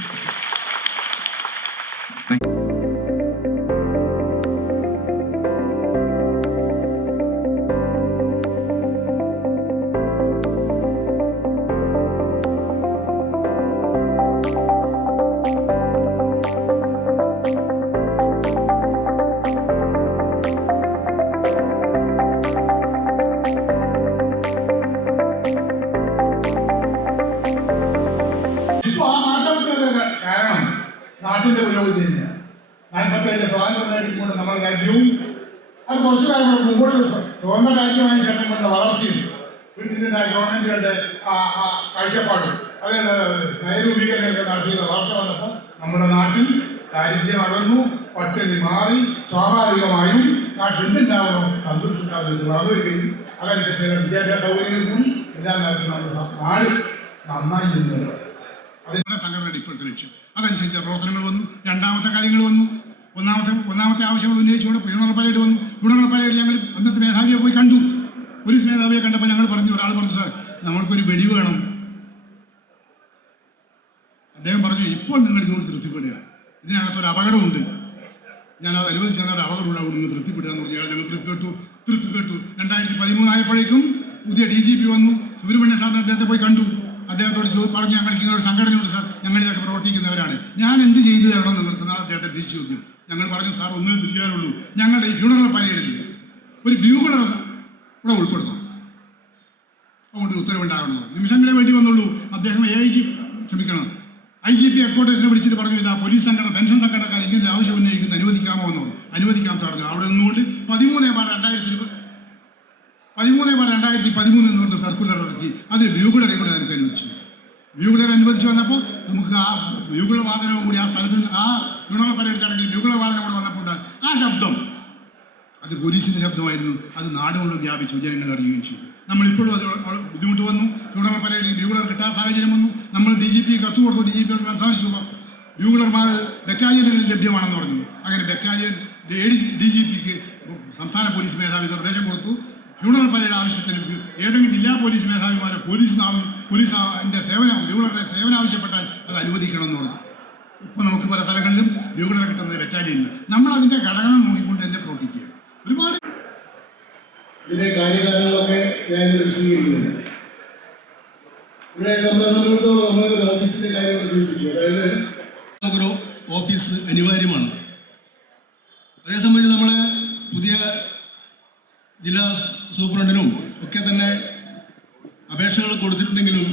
നാട്ടിൻ്റെ പുരോഗതി തന്നെയാണ്. 47 സ്വാതന്ത്ര്യം നേടിക്കൊണ്ട് നമ്മൾ രാജ്യവും അത് കുറച്ചു കാലം മുമ്പോട്ട് സ്വതന്ത്ര രാജ്യമായി ശേഷം കൊണ്ട വളർച്ചയും വീട്ടിൻ്റെ ഗവൺമെൻറ്റുകളുടെ കാഴ്ചപ്പാടും അതായത് നയരൂപീകരണമൊക്കെ നടത്തിയ വളർച്ച വന്നപ്പോൾ നമ്മുടെ നാട്ടിൽ ദാരിദ്ര്യം അകന്നു, പട്ടിണി മാറി, സ്വാഭാവികമായും നാട്ടിൽ എന്തുണ്ടാവണം സന്തോഷിക്കാതെ വളർന്നുവരികയും അതനുസരിച്ച് വിദ്യാഭ്യാസ സൗകര്യങ്ങൾ കൂടി എല്ലാ നേരത്തിലും നമ്മുടെ നാട് നന്നായി നിന്നുള്ളത്. അതിൻ്റെ സംഘടനയുടെ ഇപ്പോഴത്തെ ലക്ഷ്യം അതനുസരിച്ച് പ്രവർത്തനങ്ങൾ വന്നു. രണ്ടാമത്തെ കാര്യങ്ങൾ വന്നു. ഒന്നാമത്തെ ആവശ്യം ഉന്നയിച്ചുകൊണ്ട് ഫ്യൂണറൽ പരേഡ് വന്നു. ഫ്യൂണറൽ പരേഡ് ഞങ്ങൾ അന്നത്തെ മേധാവിയെ പോയി കണ്ടു. പോലീസ് മേധാവിയെ കണ്ടപ്പോൾ ഞങ്ങൾ പറഞ്ഞു, ഒരാൾ പറഞ്ഞു, സാർ നമ്മൾക്കൊരു വെടി വേണം. അദ്ദേഹം പറഞ്ഞു, ഇപ്പോൾ നിങ്ങൾ ഇതുകൊണ്ട് തൃപ്തിപ്പെടുക, ഇതിനകത്തൊരു അപകടമുണ്ട്, ഞാൻ അത് അനുവദിച്ചു തന്ന ഒരു അപകടമുണ്ടാവും, നിങ്ങൾ തൃപ്തിപ്പെടുക എന്ന് പറഞ്ഞാൽ ഞങ്ങൾ തൃപ്തിപ്പെട്ടു. 2013 ആയപ്പോഴേക്കും പുതിയ DGP വന്നു. സുബ്രഹ്മണ്യ സാറിന് അദ്ദേഹത്തെ പോയി കണ്ടു. അദ്ദേഹത്തോട് പറഞ്ഞു, ഞങ്ങൾക്ക് ഇങ്ങനൊരു സംഘടനയുണ്ട് സാർ, ഞങ്ങൾ ഇതൊക്കെ പ്രവർത്തിക്കുന്നവരാണ്, ഞാൻ എന്ത് ചെയ്തു തരണം നിങ്ങൾക്ക് എന്നാണ് അദ്ദേഹത്തെ തിരിച്ചു ചോദ്യം. ഞങ്ങൾ പറഞ്ഞു, സാർ ഒന്നേ തുല്യാനുള്ളൂ, ഞങ്ങളുടെ ഈ ഫ്യൂണറൽ പരേഡിൽ ഒരു ബ്യൂഗളർ ഇവിടെ ഉൾപ്പെടുത്തണം, അതുകൊണ്ട് ഉത്തരവുണ്ടാകണം. നിമിഷങ്ങളെ വേണ്ടി വന്നുള്ളൂ. അദ്ദേഹം IGP ഹെഡ്ക്വാർട്ടേഴ്സിനെ വിളിച്ചിട്ട് പറഞ്ഞു, ഇതാ പോലീസ് സംഘടന പെൻഷൻ സംഘടനക്കാർ ഇങ്ങനെ ആവശ്യം ഉന്നയിക്കുന്നത് അനുവദിക്കാമോ എന്ന് പറഞ്ഞു. അനുവദിക്കാൻ സാറിന് അവിടെ നിന്നുകൊണ്ട് 13/2013 എന്ന് പറഞ്ഞ സർക്കുലർ ഇറക്കി. അതിൽ ബ്യൂഗുലറെ കൂടെ നമുക്ക് അനുവദിച്ചു. ബ്യൂഗുലർ അനുവദിച്ചു വന്നപ്പോൾ നമുക്ക് ആ ബ്യൂഗുള വാദനവും കൂടി ആ സ്ഥലത്ത് ആ ഫ്യൂണറൽ പരേഡ് ചടങ്ങിൽ ബ്യൂഗുള വാദനം കൂടെ വന്നപ്പോൾ ആ ശബ്ദം അത് പോലീസിൻ്റെ ശബ്ദമായിരുന്നു. അത് നാട് മുഴുവൻ വ്യാപിച്ചു, ജനങ്ങൾ അറിയുകയും ചെയ്തു. നമ്മളിപ്പോഴും അത് ബുദ്ധിമുട്ട് വന്നു. ഫ്യൂണറൽ പരേഡിൽ ബ്യൂഗുലർ കിട്ടാൻ സാഹചര്യം വന്നു. നമ്മൾ DGP കത്ത് കൊടുത്തു. DGPയോട് സംസാരിച്ചു, ബ്യൂഗുലർമാർ ബറ്റാലിയനുകളിൽ ലഭ്യമാണെന്ന് പറഞ്ഞു. അങ്ങനെ ബറ്റാലിയൻ DGPക്ക് സംസ്ഥാന പോലീസ് മേധാവി നിർദ്ദേശം കൊടുത്തു. ഫ്യൂണറൽ പരേഡ് ആവശ്യത്തിന് ഏതെങ്കിലും ജില്ലാ പോലീസ് മേധാവിമാരെ പോലീസിൻ്റെ സേവനം ബ്യൂഗുലറുടെ സേവനം ആവശ്യപ്പെട്ടാൽ അത് അനുവദിക്കണമെന്ന് പറഞ്ഞു. ഇപ്പോൾ നമുക്ക് പല സ്ഥലങ്ങളിലും ബ്യൂഗുലർ കിട്ടുന്നത് ബറ്റാലിയനിൽ. നമ്മൾ അതിൻ്റെ ഘടന നോക്കിക്കൊണ്ട് തന്നെ പ്രവർത്തിക്കുക. ഒരുപാട് ഇതിന്റെ കാര്യകാരണങ്ങളൊക്കെ ഞാൻ വിശദീകരിക്കുന്നില്ല. ഇവിടെ നമ്മളൊരു ഓഫീസിന്റെ കാര്യങ്ങൾ സൂചിപ്പിച്ചു. അതായത് നമുക്കൊരു ഓഫീസ് അനിവാര്യമാണ്. അതേസംബന്ധിച്ച് നമ്മൾ പുതിയ ജില്ലാ സൂപ്രണ്ടിനും ഒക്കെ തന്നെ അപേക്ഷകൾ കൊടുത്തിട്ടുണ്ടെങ്കിലും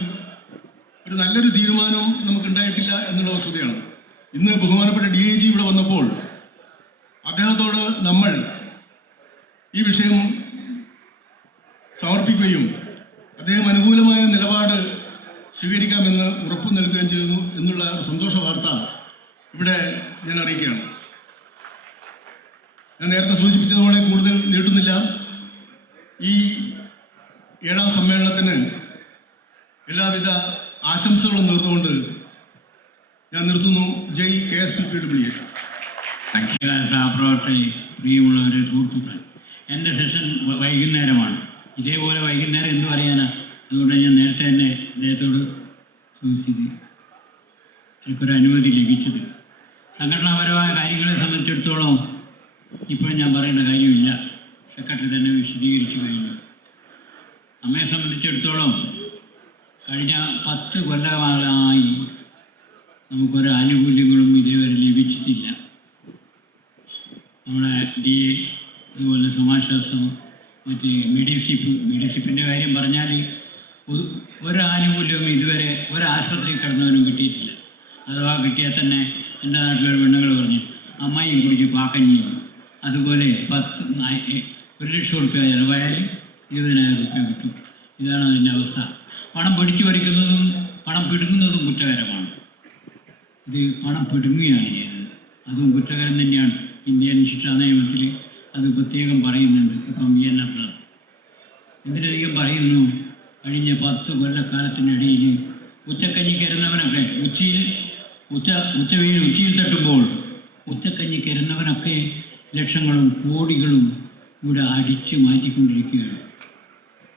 ഒരു നല്ലൊരു തീരുമാനം നമുക്കുണ്ടായിട്ടില്ല എന്നുള്ള വസ്തുതയാണ്. ഇന്ന് ബഹുമാനപ്പെട്ട DIG ഇവിടെ വന്നപ്പോൾ അദ്ദേഹത്തോട് നമ്മൾ ഈ വിഷയം സമർപ്പിക്കുകയും അദ്ദേഹം അനുകൂലമായ നിലപാട് സ്വീകരിക്കാമെന്ന് ഉറപ്പു നൽകുകയും ചെയ്യുന്നു എന്നുള്ള ഒരു സന്തോഷ വാർത്ത ഇവിടെ ഞാൻ അറിയിക്കുകയാണ്. ഞാൻ നേരത്തെ സൂചിപ്പിച്ചതുപോലെ കൂടുതൽ നീട്ടുന്നില്ല. ഈ 7ാം സമ്മേളനത്തിന് എല്ലാവിധ ആശംസകളും നേർന്നുകൊണ്ട് ഞാൻ നിർത്തുന്നു. ജയ് KSPPWA. സഹപ്രവർത്തകരെ, പ്രിയമുള്ളവരെ, സുഹൃത്തുക്കളെ, എൻ്റെ സെഷൻ വൈകുന്നേരമാണ്. ഇതേപോലെ വൈകുന്നേരം എന്ത് പറയാനാ? അതുകൊണ്ട് ഞാൻ നേരത്തെ തന്നെ അദ്ദേഹത്തോട് ചോദിച്ചത് എനിക്കൊരു അനുമതി ലഭിച്ചത്. സംഘടനാപരമായ കാര്യങ്ങളെ സംബന്ധിച്ചിടത്തോളം ഇപ്പോഴും ഞാൻ പറയേണ്ട കാര്യമില്ല, സെക്രട്ടറി തന്നെ വിശദീകരിച്ചു കഴിഞ്ഞു. നമ്മെ സംബന്ധിച്ചിടത്തോളം കഴിഞ്ഞ 10 കൊല്ലമായി നമുക്കൊരു ആനുകൂല്യങ്ങളും ഇതേവരെ ലഭിച്ചിട്ടില്ല. നമ്മുടെ DA, അതുപോലെ സമാജശാസ്ത്രം, മറ്റ് മെഡിസിപ്പിൻ്റെ കാര്യം പറഞ്ഞാൽ ഒരു ആനുകൂല്യവും ഇതുവരെ ഒരാശുപത്രി കിടന്നവനും കിട്ടിയിട്ടില്ല. അഥവാ കിട്ടിയാൽ തന്നെ എൻ്റെ നാട്ടിലൊരു പെണ്ണുങ്ങൾ പറഞ്ഞു, അമ്മായിയും കുടിച്ച് പാക്കഞ്ഞിയും. അതുപോലെ 1 ലക്ഷം റുപ്യ ചിലവായാൽ 20,000 റുപ്യ കിട്ടും. ഇതാണ് അതിൻ്റെ അവസ്ഥ. പണം പിടിച്ചു പറിക്കുന്നതും പണം പിടുങ്ങുന്നതും കുറ്റകരമാണ്. ഇത് പണം പിടുങ്ങുകയാണ് ചെയ്യുന്നത്, അതും കുറ്റകരം തന്നെയാണ്. ഇന്ത്യൻ ശിക്ഷാ നിയമത്തിൽ അത് പ്രത്യേകം പറയുന്നുണ്ട്. ഇപ്പം BNF എന്തിനധികം പറയുന്നു, കഴിഞ്ഞ 10 കൊല്ലക്കാലത്തിനിടയിൽ ഉച്ചക്കഞ്ഞി കരുന്നവനൊക്കെ ഉച്ചയിൽ തട്ടുമ്പോൾ ഉച്ചക്കഞ്ഞി കരുന്നവനൊക്കെ ലക്ഷങ്ങളും കോടികളും ഇവിടെ അടിച്ചു മാറ്റിക്കൊണ്ടിരിക്കുകയാണ്.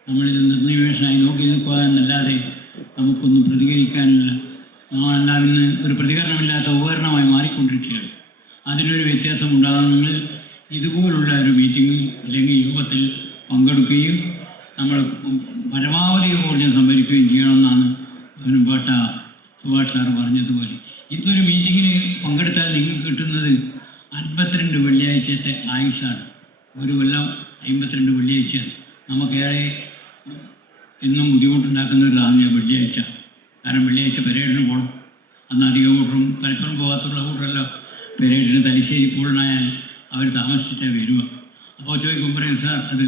നമ്മളിത് നിർനിമേഷനായി നോക്കി നിൽക്കുക എന്നല്ലാതെ നമുക്കൊന്നും പ്രതികരിക്കാനില്ല. നമ്മളെല്ലാം ഇന്ന് ഒരു പ്രതികരണമില്ലാത്ത ഉപകരണമായി മാറിക്കൊണ്ടിരിക്കുകയാണ്. അതിനൊരു വ്യത്യാസം ഉണ്ടാകണമെങ്കിൽ ഇതുപോലുള്ള ഒരു മീറ്റിങ്ങിൽ അല്ലെങ്കിൽ യോഗത്തിൽ പങ്കെടുക്കുകയും നമ്മൾ പരമാവധി ഊർജ്ജം സംഭരിക്കുകയും ചെയ്യണമെന്നാണ് ബഹുമാനപ്പെട്ട സുഭാഷ് സാർ പറഞ്ഞതുപോലെ. ഇതൊരു മീറ്റിങ്ങിന് പങ്കെടുത്താൽ നിങ്ങൾക്ക് കിട്ടുന്നത് 52 വെള്ളിയാഴ്ചത്തെ ആയുഷാണ്. ഒരു കൊല്ലം 52 വെള്ളിയാഴ്ച. നമുക്കേറെ എന്നും ബുദ്ധിമുട്ടുണ്ടാക്കുന്ന ഒരു സാധനമാണ് വെള്ളിയാഴ്ച. കാരണം വെള്ളിയാഴ്ച പരേഡിന് പോകണം. അന്ന് അധിക കൂട്ടറും തളിപ്പുറം പോകാത്തുള്ള കൂട്ടരെല്ലാം പെരേഡിന് തലശ്ശേരി പൂളിനായാൽ അവർ താമസിച്ചാൽ വരിക. അപ്പോൾ ചോദിക്കും പറയും, സാർ അത്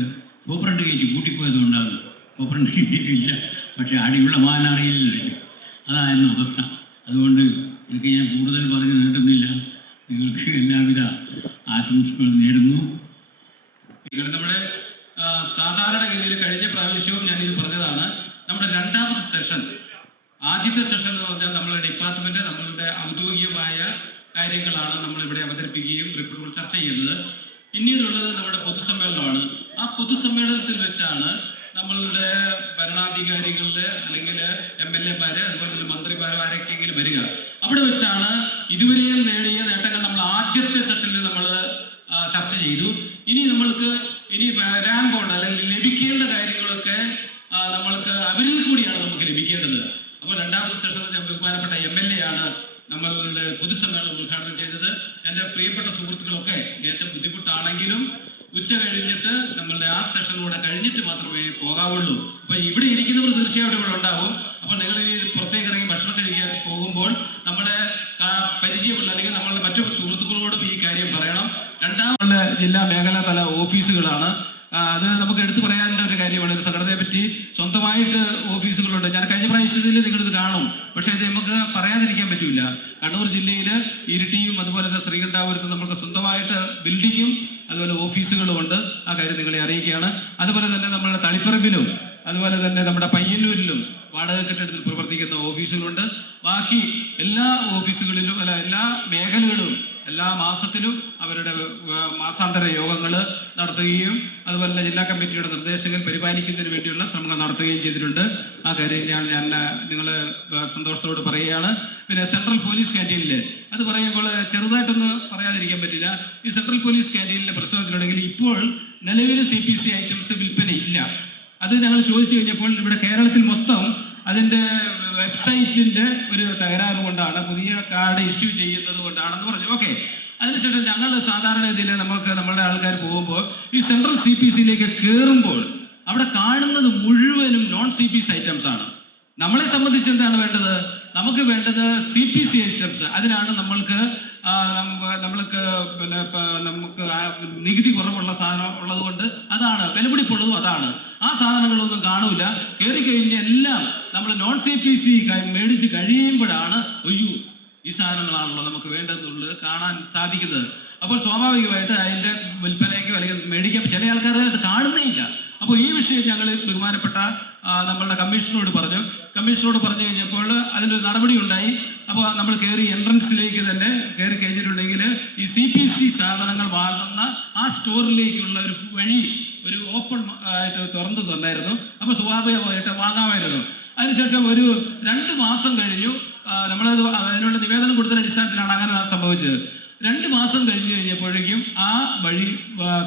സൂപ്രണ്ട് ഗേറ്റ് കൂട്ടിപ്പോയതുകൊണ്ടാണ്. സൂപ്രണ്ട് ഗേറ്റ് ഇല്ല, പക്ഷേ അടിയുള്ള മാൻ അറിയില്ലല്ലോ. അതായിരുന്നു അവസ്ഥ. അതുകൊണ്ട് എനിക്ക് ഞാൻ കൂടുതൽ പറഞ്ഞു നീട്ടുന്നില്ല. നിങ്ങൾക്ക് എല്ലാവിധ ആശംസകളും നേരുന്നു. നമ്മുടെ സാധാരണഗതിയിൽ കഴിഞ്ഞ പ്രാവശ്യവും ഞാനിത് പറഞ്ഞതാണ്, നമ്മുടെ രണ്ടാമത്തെ സെഷൻ, ആദ്യത്തെ സെഷൻ എന്ന് പറഞ്ഞാൽ നമ്മളുടെ ഡിപ്പാർട്ട്മെന്റ് നമ്മളുടെ ഔദ്യോഗികമായ കാര്യങ്ങളാണ് നമ്മളിവിടെ അവതരിപ്പിക്കുകയും റിപ്പോർട്ടുകൾ ചർച്ച ചെയ്യുന്നത്. പിന്നീടുള്ളത് നമ്മുടെ പൊതുസമ്മേളനമാണ്. ആ പൊതുസമ്മേളനത്തിൽ വെച്ചാണ് നമ്മളുടെ ഭരണാധികാരികളുടെ അല്ലെങ്കിൽ MLA-മാര് അതുപോലെ മന്ത്രിമാരോ ആരൊക്കെയെങ്കിലും വരിക. അവിടെ വെച്ചാണ് ഇതുവരെയും നേടിയ നേട്ടങ്ങൾ നമ്മൾ ആദ്യത്തെ സെഷനിൽ നമ്മൾ ചർച്ച ചെയ്തു. ഇനി നമ്മൾക്ക് ഇനി വരാൻ അല്ലെങ്കിൽ ലഭിക്കേണ്ട കാര്യങ്ങളൊക്കെ നമ്മൾക്ക് അവരിൽ കൂടിയാണ് നമുക്ക് ലഭിക്കേണ്ടത്. അപ്പോൾ രണ്ടാമത്തെ സെഷനിൽ ബഹുമാനപ്പെട്ട MLA ആണ് നമ്മളുടെ പൊതുസമ്മേളനം ഉദ്ഘാടനം ചെയ്തത്. എൻ്റെ പ്രിയപ്പെട്ട സുഹൃത്തുക്കളൊക്കെ ദേശം ബുദ്ധിമുട്ടാണെങ്കിലും ഉച്ച കഴിഞ്ഞിട്ട് നമ്മളുടെ ആ സെഷനൂടെ കഴിഞ്ഞിട്ട് മാത്രമേ പോകാവുള്ളൂ. അപ്പോൾ ഇവിടെ ഇരിക്കുന്നവർ തീർച്ചയായിട്ടും ഇവിടെ ഉണ്ടാവും. അപ്പോൾ നിങ്ങൾ ഇനി പുറത്തേക്ക് ഇറങ്ങി ഭക്ഷണം കഴിക്കാൻ പോകുമ്പോൾ നമ്മുടെ പരിചയമുള്ള അല്ലെങ്കിൽ നമ്മളുടെ മറ്റു സുഹൃത്തുക്കളോടും ഈ കാര്യം പറയണം. രണ്ടാമത് ജില്ലാ മേഖലാ തല ഓഫീസുകളാണ്. അത് നമുക്ക് എടുത്തു പറയാനുള്ള ഒരു കാര്യമാണ്. ഒരു സംഘടനയെ പറ്റി സ്വന്തമായിട്ട് ഓഫീസുകളുണ്ട്. ഞാൻ കഴിഞ്ഞ പ്രാവശ്യത്തിൽ നിങ്ങളിത് കാണും, പക്ഷേ ഇത് നമുക്ക് പറയാതിരിക്കാൻ പറ്റില്ല. കണ്ണൂർ ജില്ലയിൽ ഇരിട്ടിയും അതുപോലെ തന്നെ ശ്രീകണ്ഠാപുരത്തും നമുക്ക് സ്വന്തമായിട്ട് ബിൽഡിങ്ങും അതുപോലെ ഓഫീസുകളും ഉണ്ട്. ആ കാര്യം നിങ്ങളെ അറിയിക്കുകയാണ്. അതുപോലെ തന്നെ നമ്മുടെ തളിപ്പറമ്പിലും അതുപോലെ തന്നെ നമ്മുടെ പയ്യന്നൂരിലും വാടക കെട്ടിടത്തിൽ പ്രവർത്തിക്കുന്ന ഓഫീസുകളുണ്ട്. ബാക്കി എല്ലാ ഓഫീസുകളിലും എല്ലാ മേഖലകളും എല്ലാ മാസത്തിലും അവരുടെ മാസാന്തര യോഗങ്ങൾ നടത്തുകയും അതുപോലെ തന്നെ ജില്ലാ കമ്മിറ്റിയുടെ നിർദ്ദേശങ്ങൾ പരിപാലിക്കുന്നതിന് വേണ്ടിയുള്ള ശ്രമങ്ങൾ നടത്തുകയും ചെയ്തിട്ടുണ്ട്. ആ കാര്യം ഞാൻ നിങ്ങൾ സന്തോഷത്തോട് പറയുകയാണ്. പിന്നെ സെൻട്രൽ പോലീസ് ക്യാൻറ്റീനിൽ അത് പറയുമ്പോൾ ചെറുതായിട്ടൊന്ന് പറയാതിരിക്കാൻ പറ്റില്ല. ഈ സെൻട്രൽ പോലീസ് ക്യാൻറ്റീനിലെ പ്രശ്നത്തിലുണ്ടെങ്കിൽ ഇപ്പോൾ നിലവിൽ CPC ഐറ്റംസ് വിൽപ്പന ഇല്ല. അത് ഞങ്ങൾ ചോദിച്ചു കഴിഞ്ഞപ്പോൾ ഇവിടെ കേരളത്തിൽ മൊത്തം അതിൻ്റെ വെബ്സൈറ്റിൻ്റെ ഒരു തകരാറ് കൊണ്ടാണ്, പുതിയ കാർഡ് ഇഷ്യൂ ചെയ്യുന്നത് കൊണ്ടാണെന്ന് പറഞ്ഞു. ഓക്കെ, അതിനുശേഷം ഞങ്ങൾ സാധാരണ ഇതിൽ നമ്മുടെ ആൾക്കാർ പോകുമ്പോൾ ഈ സെൻട്രൽ CPCയിലേക്ക് കയറുമ്പോൾ അവിടെ കാണുന്നത് മുഴുവനും നോൺ CPC ഐറ്റംസ് ആണ്. നമ്മളെ സംബന്ധിച്ച് എന്താണ് വേണ്ടത്? നമുക്ക് വേണ്ടത് CPC ഐറ്റംസ്. അതിനാണ് നമ്മൾക്ക് പിന്നെ നമുക്ക് നികുതി കുറവുള്ള സാധനം ഉള്ളത് കൊണ്ട് അതാണ് വിലപിടിപ്പുള്ളതും അതാണ്. ആ സാധനങ്ങളൊന്നും കാണൂല. കയറി കഴിഞ്ഞ എല്ലാം നമ്മൾ നോൺ CPC മേടിച്ച് കഴിയുമ്പോഴാണ് അയ്യോ ഈ സാധനങ്ങളാണല്ലോ നമുക്ക് വേണ്ടതെന്നുള്ളത് കാണാൻ സാധിക്കുന്നത്. അപ്പോൾ സ്വാഭാവികമായിട്ട് അതിൻ്റെ വിൽപ്പനയ്ക്കോ അല്ലെങ്കിൽ മേടിക്കാൻ ചില ആൾക്കാർ അത് കാണുന്നേ ഇല്ല. അപ്പോൾ ഈ വിഷയം ഞങ്ങൾ ബഹുമാനപ്പെട്ട നമ്മളുടെ കമ്മീഷനോട് പറഞ്ഞു കഴിഞ്ഞപ്പോൾ അതിനൊരു നടപടി ഉണ്ടായി. അപ്പോൾ നമ്മൾ കയറി എൻട്രൻസിലേക്ക് തന്നെ കയറി കഴിഞ്ഞിട്ടുണ്ടെങ്കിൽ ഈ CPC സാധനങ്ങൾ വാങ്ങുന്ന ആ സ്റ്റോറിലേക്കുള്ള ഒരു വഴി ഒരു ഓപ്പൺ ആയിട്ട് തുറന്നു തന്നായിരുന്നു. അപ്പോൾ സ്വാഭാവികമായിട്ട് വാങ്ങാമായിരുന്നു. അതിനുശേഷം ഒരു 2 മാസം കഴിഞ്ഞു. നമ്മളത് അതിനുള്ള നിവേദനം കൊടുത്ത അടിസ്ഥാനത്തിലാണ് അങ്ങനെ സംഭവിച്ചത്. 2 മാസം കഴിഞ്ഞപ്പോഴേക്കും ആ വഴി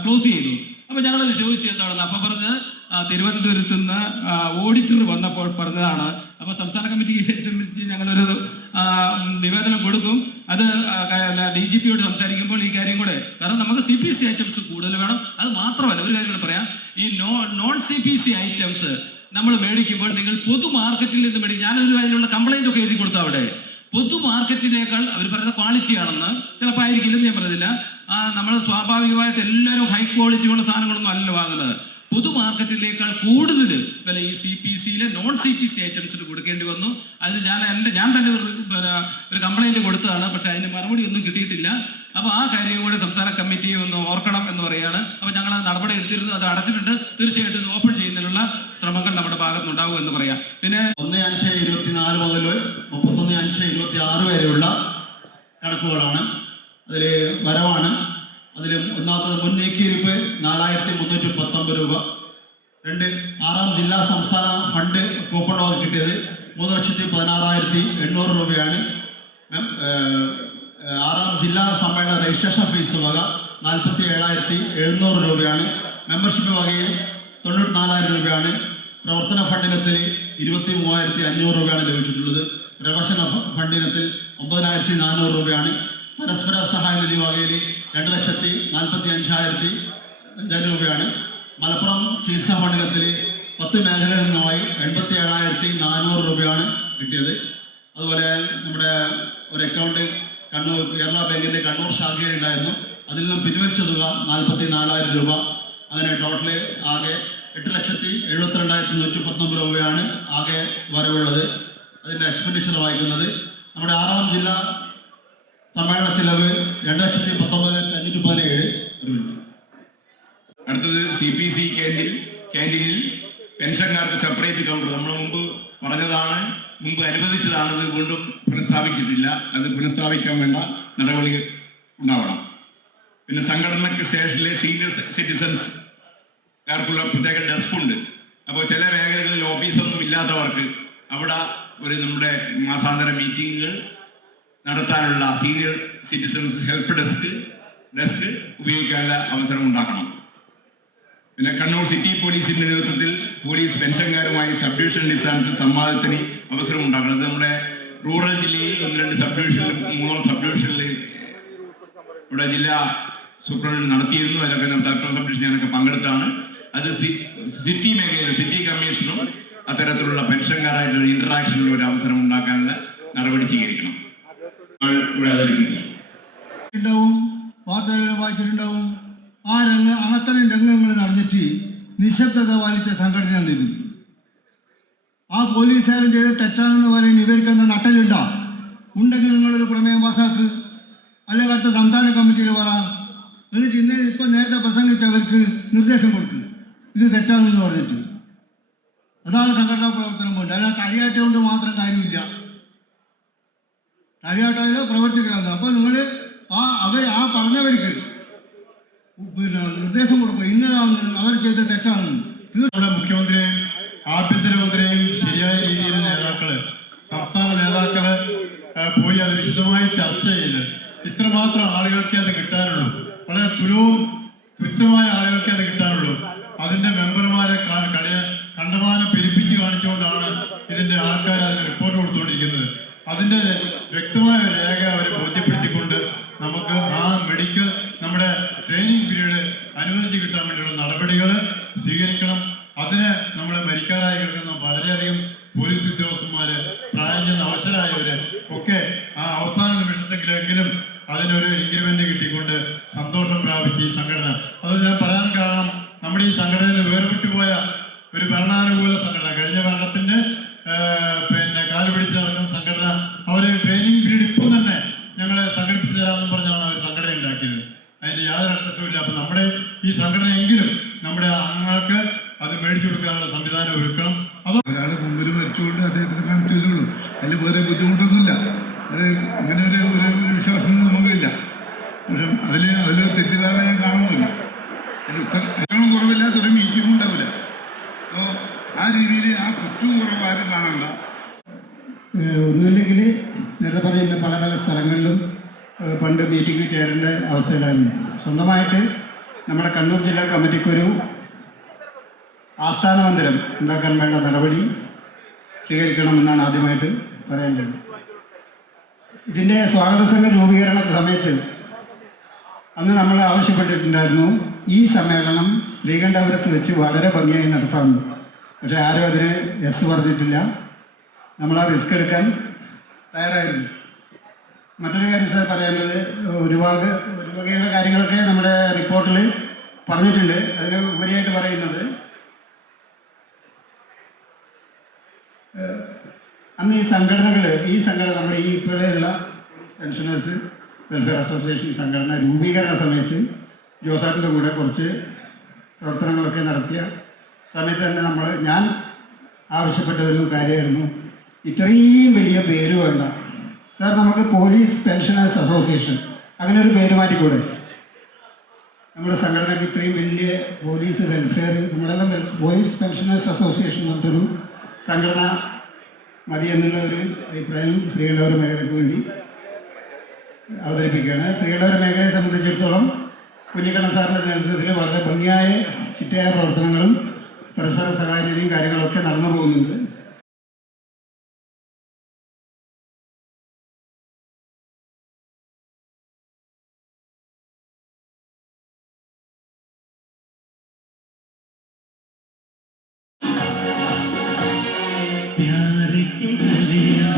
ക്ലോസ് ചെയ്തു. അപ്പോൾ ഞങ്ങളത് ചോദിച്ചു എന്താണെന്ന്. അപ്പോൾ പറഞ്ഞത് തിരുവനന്തപുരത്ത് നിന്ന് ഓഡിറ്റർ വന്നപ്പോൾ പറഞ്ഞതാണ്. അപ്പോൾ സംസ്ഥാന കമ്മിറ്റിക്ക് സംബന്ധിച്ച് ഞങ്ങളൊരു നിവേദനം കൊടുക്കും. അത് DGPയോട് സംസാരിക്കുമ്പോൾ ഈ കാര്യം കൂടെ, കാരണം നമുക്ക് CPC ഐറ്റംസ് കൂടുതൽ വേണം. അത് മാത്രമല്ല, ഒരു കാര്യം കൂടെ പറയാം. ഈ നോൺ CPC ഐറ്റംസ് നമ്മൾ മേടിക്കുമ്പോൾ നിങ്ങൾ പൊതു മാർക്കറ്റിൽ നിന്ന് മേടിക്കും. ഞാനൊരു അതിനുള്ള കംപ്ലൈൻ്റ് ഒക്കെ എഴുതി കൊടുത്തു. അവിടെ പൊതു മാർക്കറ്റിനേക്കാൾ അവർ പറയുന്ന ക്വാളിറ്റി ആണെന്ന് ചിലപ്പോൾ ആയിരിക്കില്ലെന്ന് ഞാൻ പറയുന്നില്ല. നമ്മൾ സ്വാഭാവികമായിട്ട് എല്ലാവരും ഹൈ ക്വാളിറ്റിയുള്ള സാധനങ്ങളൊന്നും അല്ല വാങ്ങുന്നത്. പൊതു മാർക്കറ്റിനേക്കാൾ കൂടുതൽ വില ഈ CPCയിലെ നോൺ CPC ഐറ്റംസിന് കൊടുക്കേണ്ടി വന്നു. അതിന് ഞാൻ തന്നെ ഒരു കംപ്ലൈൻറ്റ് കൊടുത്തതാണ്. പക്ഷെ അതിന് മറുപടി ഒന്നും കിട്ടിയിട്ടില്ല. അപ്പോൾ ആ കാര്യം കൂടെ സംസ്ഥാന കമ്മിറ്റിയെ ഒന്ന് ഓർക്കണം എന്ന് പറയുകയാണ്. അപ്പോൾ ഞങ്ങൾ നടപടി എടുത്തിരുന്നു, അത് അടച്ചിട്ടുണ്ട്. തീർച്ചയായിട്ടും ഓപ്പൺ ചെയ്യുന്നതിനുള്ള ശ്രമങ്ങൾ നമ്മുടെ ഭാഗത്തുനിന്നുണ്ടാവും എന്ന് പറയാം. പിന്നെ 1/5/24 മുതൽ 31/5/26 വരെയുള്ള കണക്കുകളാണ്. അതിൽ വരവാണ്. അതിൽ ഒന്നാമത്തത് മുൻ നീക്കിയിരിപ്പ് 4319 രൂപ. 2 6-ാം ജില്ലാ സംസ്ഥാന ഫണ്ട് കൂപ്പൺ വക കിട്ടിയത് 3,16,800 രൂപയാണ്. 6-ാം ജില്ലാ സമ്മേളന രജിസ്ട്രേഷൻ ഫീസ് വക 47,700 രൂപയാണ്. മെമ്പർഷിപ്പ് വകയിൽ 94,000 രൂപയാണ്. പ്രവർത്തന ഫണ്ടിനത്തിൽ 23,500 രൂപയാണ് ലഭിച്ചിട്ടുള്ളത്. പ്രവേശന ഫണ്ടിനത്തിൽ 9,400 രൂപയാണ്. പരസ്പര സഹായ നിധി വകയിൽ 2,45,500 രൂപയാണ്. മലപ്പുറം ചികിത്സാ ഫണ്ടിനത്തിൽ 10 മേഖലകളിൽ നിന്നുമായി 87,400 രൂപയാണ് കിട്ടിയത്. അതുപോലെ നമ്മുടെ ഒരു അക്കൗണ്ട് കണ്ണൂർ കേരള ബാങ്കിൻ്റെ കണ്ണൂർ ശാഖയിലുണ്ടായിരുന്നു. അതിൽ നിന്നും പിൻവലിച്ച തുക 44,000 രൂപ. അങ്ങനെ ടോട്ടല് ആകെ 8,72,119 രൂപയാണ് ആകെ വരവുള്ളത്. അതിൻ്റെ എക്സ്പെൻഡിച്ചർ വായിക്കുന്നത് നമ്മുടെ 6ാം ജില്ലാ സമ്മേളന ചിലവ് 2,19,517 രൂപ. അടുത്തത് CPC ക്യാൻറ്റീനിൽ പെൻഷൻകാർക്ക് സെപ്പറേറ്റ് കൗണ്ടർ. നമ്മൾ മുമ്പ് പറഞ്ഞതാണ്, മുമ്പ് അനുവദിച്ചതാണ്, അത് വീണ്ടും പുനഃസ്ഥാപിച്ചിട്ടില്ല. അത് പുനഃസ്ഥാപിക്കാൻ വേണ്ട നടപടി ഉണ്ടാവണം. പിന്നെ സംഘടനയ്ക്ക് സ്റ്റേഷനിലെ സീനിയർ സിറ്റിസൺസ്കാർക്കുള്ള പ്രത്യേക ഡെസ്ക് ഉണ്ട്. അപ്പോൾ ചില മേഖലകളിൽ ഓഫീസൊന്നും ഇല്ലാത്തവർക്ക് അവിടെ നമ്മുടെ മാസാന്തര മീറ്റിങ്ങുകൾ നടത്താനുള്ള സീനിയർ സിറ്റിസൺസ് ഹെൽപ്പ് ഡെസ്ക് ഉപയോഗിക്കാനുള്ള അവസരം ഉണ്ടാക്കണം. പിന്നെ കണ്ണൂർ സിറ്റി പോലീസിന്റെ നേതൃത്വത്തിൽ പോലീസ് പെൻഷൻകാരുമായി സബ് ഡിവിഷൻ അടിസ്ഥാനത്തിൽ സംവാദത്തിന് അവസരം ഉണ്ടാക്കണം. അത് നമ്മുടെ റൂറൽ ജില്ലയിൽ 1-2 സബ് ഡിവിഷനിൽ 3 സബ് ഡിവിഷനിൽ ഇവിടെ ജില്ലാ സൂപ്രണ്ട് നടത്തിയിരുന്നു. അതിലൊക്കെ തലപ്പുറം സബ് ഡിവിഷൻ ഞാനൊക്കെ പങ്കെടുത്താണ്. അത് സിറ്റി മേഖലയിൽ സിറ്റി കമ്മീഷനും അത്തരത്തിലുള്ള പെൻഷൻകാരായിട്ടുള്ള ഇന്ററാക്ഷനുള്ള ഒരു അവസരം ഉണ്ടാക്കാനുള്ള നടപടി സ്വീകരിക്കണം. ഇവിടെ ഉണ്ടാവും, വാർത്തകൾ വായിച്ചിട്ടുണ്ടാവും. അത്തരം രംഗങ്ങൾ നടന്നിട്ട് നിശബ്ദത പാലിച്ച സംഘടനയാണ് ഇത്. ആ പോലീസുകാരൻ ചെയ്ത് തെറ്റാണെന്ന് പറയുന്ന ഇവർക്ക് എന്താ നട്ടലുണ്ടോ? ഉണ്ടെങ്കിൽ നിങ്ങളൊരു പ്രമേയം പാസാക്ക്, അല്ലെങ്കിൽ അടുത്ത സംസ്ഥാന കമ്മിറ്റിയിൽ പറ. എന്നിട്ട് ഇപ്പം നേരത്തെ പ്രസംഗിച്ചവർക്ക് നിർദ്ദേശം കൊടുക്കുക, ഇത് തെറ്റാണെന്ന് പറഞ്ഞിട്ട്. അതാണ് സംഘടനാ പ്രവർത്തനം കൊണ്ട്. അല്ലാതെ തലയാട്ട കൊണ്ട് മാത്രം കാര്യമില്ല. തലയാട്ടാലോ പ്രവർത്തിക്കണം. അപ്പോൾ നിങ്ങൾ ആ പറഞ്ഞവർക്ക് നിർദ്ദേശം കൊടുക്കുക, ഇന്നതാണ് അവർ ചെയ്ത തെറ്റാണെന്ന്. മുഖ്യമന്ത്രിയെയും ആഭ്യന്തരമന്ത്രിയെയും ശരിയായ രീതിയിൽ സംസ്ഥാന നേതാക്കള് പോയി അത് വിശദമായി ചർച്ച ചെയ്ത് ഇത്രമാത്രം ആളുകൾക്ക് അത് കിട്ടാനുള്ളൂ. വളരെ തുച്ഛമായ ആളുകൾക്ക് അത് കിട്ടാനുള്ളൂ. അതിന്റെ മെമ്പർമാരെ കണ്ടമാനം പെരുപ്പിച്ച് കാണിച്ചുകൊണ്ടാണ് ഇതിന്റെ ആൾക്കാർ അതിന് റിപ്പോർട്ട് കൊടുത്തുകൊണ്ടിരിക്കുന്നത്. അതിന്റെ വ്യക്തമായ രേഖ അവരെ ബോധ്യപ്പെടുത്തിക്കൊണ്ട് നമുക്ക് ആ മെഡിക്കൽ നമ്മുടെ ട്രെയിനിങ് പീരീഡ് അനുവദിച്ച് കിട്ടാൻ വേണ്ടിയുള്ള നടപടികൾ സ്വീകരിക്കണം. അതിന് നമ്മളെ മരിക്കാറായി കിടക്കുന്ന വളരെയധികം പോലീസ് ഉദ്യോഗസ്ഥന്മാര്, പ്രായം ചെന്ന അവസരമായവര് ഒക്കെ ആ അവസാന നിമിഷത്തെങ്കിലും അതിനൊരു ഇൻക്രിമെന്റ് കിട്ടിക്കൊണ്ട് സന്തോഷം പ്രാപിച്ച് ഈ സംഘടന. അത് ഞാൻ പറയാൻ കാരണം, നമ്മുടെ ഈ സംഘടനയിൽ വേർപെട്ടു പോയ ഒരു ഭരണാനുകൂല സംഘടന, കഴിഞ്ഞ ഭരണത്തിന്റെ കാല് പിടിച്ച് നടക്കുന്ന സംഘടന, അവര് ട്രെയിനിങ് പീരീഡ് ഇപ്പം തന്നെ ഞങ്ങൾ സംഘടിപ്പിച്ചു തരാമെന്ന് പറഞ്ഞാണ് അവർ സംഘടന ഉണ്ടാക്കിയത്. അതിന്റെ യാതൊരു അർത്ഥവുമില്ല. അപ്പൊ നമ്മുടെ ഈ സംഘടനയെങ്കിലും നമ്മുടെ അംഗങ്ങൾക്ക് അത് മേടിച്ചു കൊടുക്കാനുള്ള സംവിധാനം ഒരുക്കണം. അത് ഒരാളെ മുമ്പിൽ മരിച്ചുകൊണ്ട് അദ്ദേഹത്തിന് കണക്ട് ചെയ്തോളൂ, അതിൽ വേറെ ബുദ്ധിമുട്ടൊന്നുമില്ല. അത് അങ്ങനെ ഒരു വിശ്വാസം നമുക്കില്ല. പക്ഷെ അതിലൊരു തെറ്റിദ്ധാരണ ഞാൻ കാണുന്നില്ല. ഏറ്റവും കുറവില്ലാത്തൊരു മീറ്റിംഗ് ഉണ്ടാവില്ല. അപ്പോൾ ആ രീതിയിൽ ആ കുറ്റവും കുറവാരും കാണണ്ട. ഒന്നുമില്ലെങ്കിൽ നേരത്തെ പറയുന്ന പല പല സ്ഥലങ്ങളിലും പണ്ട് മീറ്റിംഗ് ചേരേണ്ട അവസ്ഥയിലായിരുന്നു. സ്വന്തമായിട്ട് നമ്മുടെ കണ്ണൂർ ജില്ലാ കമ്മിറ്റിക്കൊരു ആസ്ഥാന മന്ദിരം ഉണ്ടാക്കാൻ വേണ്ട നടപടി സ്വീകരിക്കണമെന്നാണ് ആദ്യമായിട്ട് പറയേണ്ടത്. ഇതിൻ്റെ സ്വാഗത സംഘ രൂപീകരണ സമയത്ത് അന്ന് നമ്മൾ ആവശ്യപ്പെട്ടിട്ടുണ്ടായിരുന്നു ഈ സമ്മേളനം ശ്രീകണ്ഠപുരത്ത് വെച്ച് വളരെ ഭംഗിയായി നടത്താമെന്ന്. പക്ഷേ ആരും അതിന് യെസ് പറഞ്ഞിട്ടില്ല. നമ്മൾ ആ റിസ്ക് എടുക്കാൻ തയ്യാറായിരുന്നു. മറ്റൊരു കാര്യം സാർ പറയാനുള്ളത്, ഒരു വകയുള്ള കാര്യങ്ങളൊക്കെ നമ്മുടെ റിപ്പോർട്ടിൽ പറഞ്ഞിട്ടുണ്ട്. അതിന് ഉപരിയായിട്ട് പറയുന്നത്, അന്ന് ഈ സംഘടന നമ്മുടെ ഈ ഇപ്പോഴുള്ള പെൻഷനേഴ്സ് വെൽഫെയർ അസോസിയേഷൻ സംഘടന രൂപീകരണ സമയത്ത് ജോസാറിൻ്റെ കൂടെ കുറച്ച് പ്രവർത്തനങ്ങളൊക്കെ നടത്തിയ സമയത്ത് തന്നെ ഞാൻ ആവശ്യപ്പെട്ട ഒരു കാര്യമായിരുന്നു, ഇത്രയും വലിയ പേര് വേണ്ട സാർ, നമുക്ക് പോലീസ് പെൻഷനേഴ്സ് അസോസിയേഷൻ അങ്ങനെ ഒരു പേര് മാറ്റിക്കൂടെ? നമ്മുടെ സംഘടനയ്ക്ക് ഇത്രയും വലിയ പോലീസ് വെൽഫെയർ, നമ്മളെല്ലാം പോലീസ് പെൻഷനേഴ്സ് അസോസിയേഷൻ എന്നിട്ടൊരു സംഘടന മതി എന്നുള്ള ഒരു അഭിപ്രായം ശ്രീകണ്ഠപുരം മേഖലയ്ക്ക് വേണ്ടി അവതരിപ്പിക്കുകയാണ്. ശ്രീകണ്ഠപുരം മേഖലയെ സംബന്ധിച്ചിടത്തോളം കുഞ്ഞിക്കണ്ണൻ സാറിൻ്റെ നേതൃത്വത്തിൽ വളരെ ഭംഗിയായ ചിട്ടയായ പ്രവർത്തനങ്ങളും പരസ്പര സഹായനിധിയും കാര്യങ്ങളൊക്കെ നടന്നു പോകുന്നുണ്ട്. प्यार के दरिया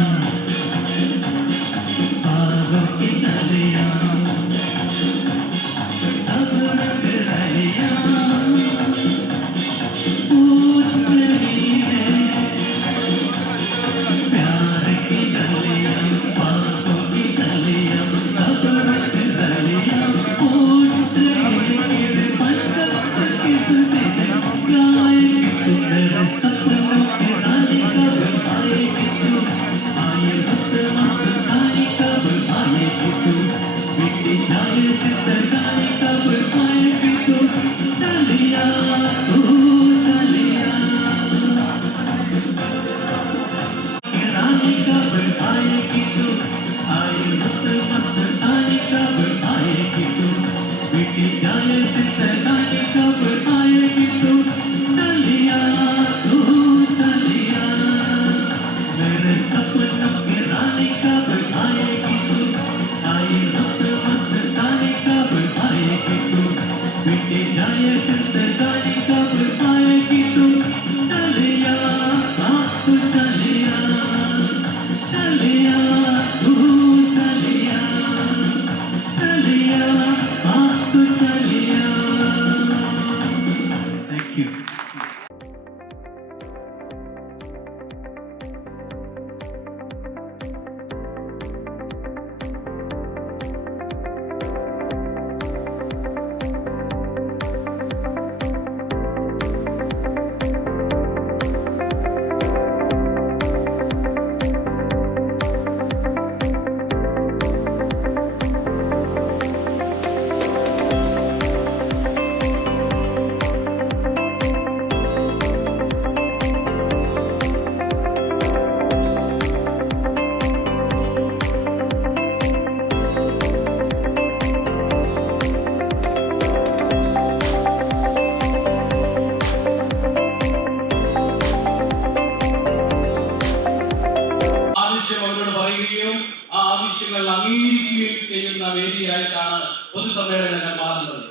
പൊതുസമ്മേളനങ്ങൾ മാറുന്നത്.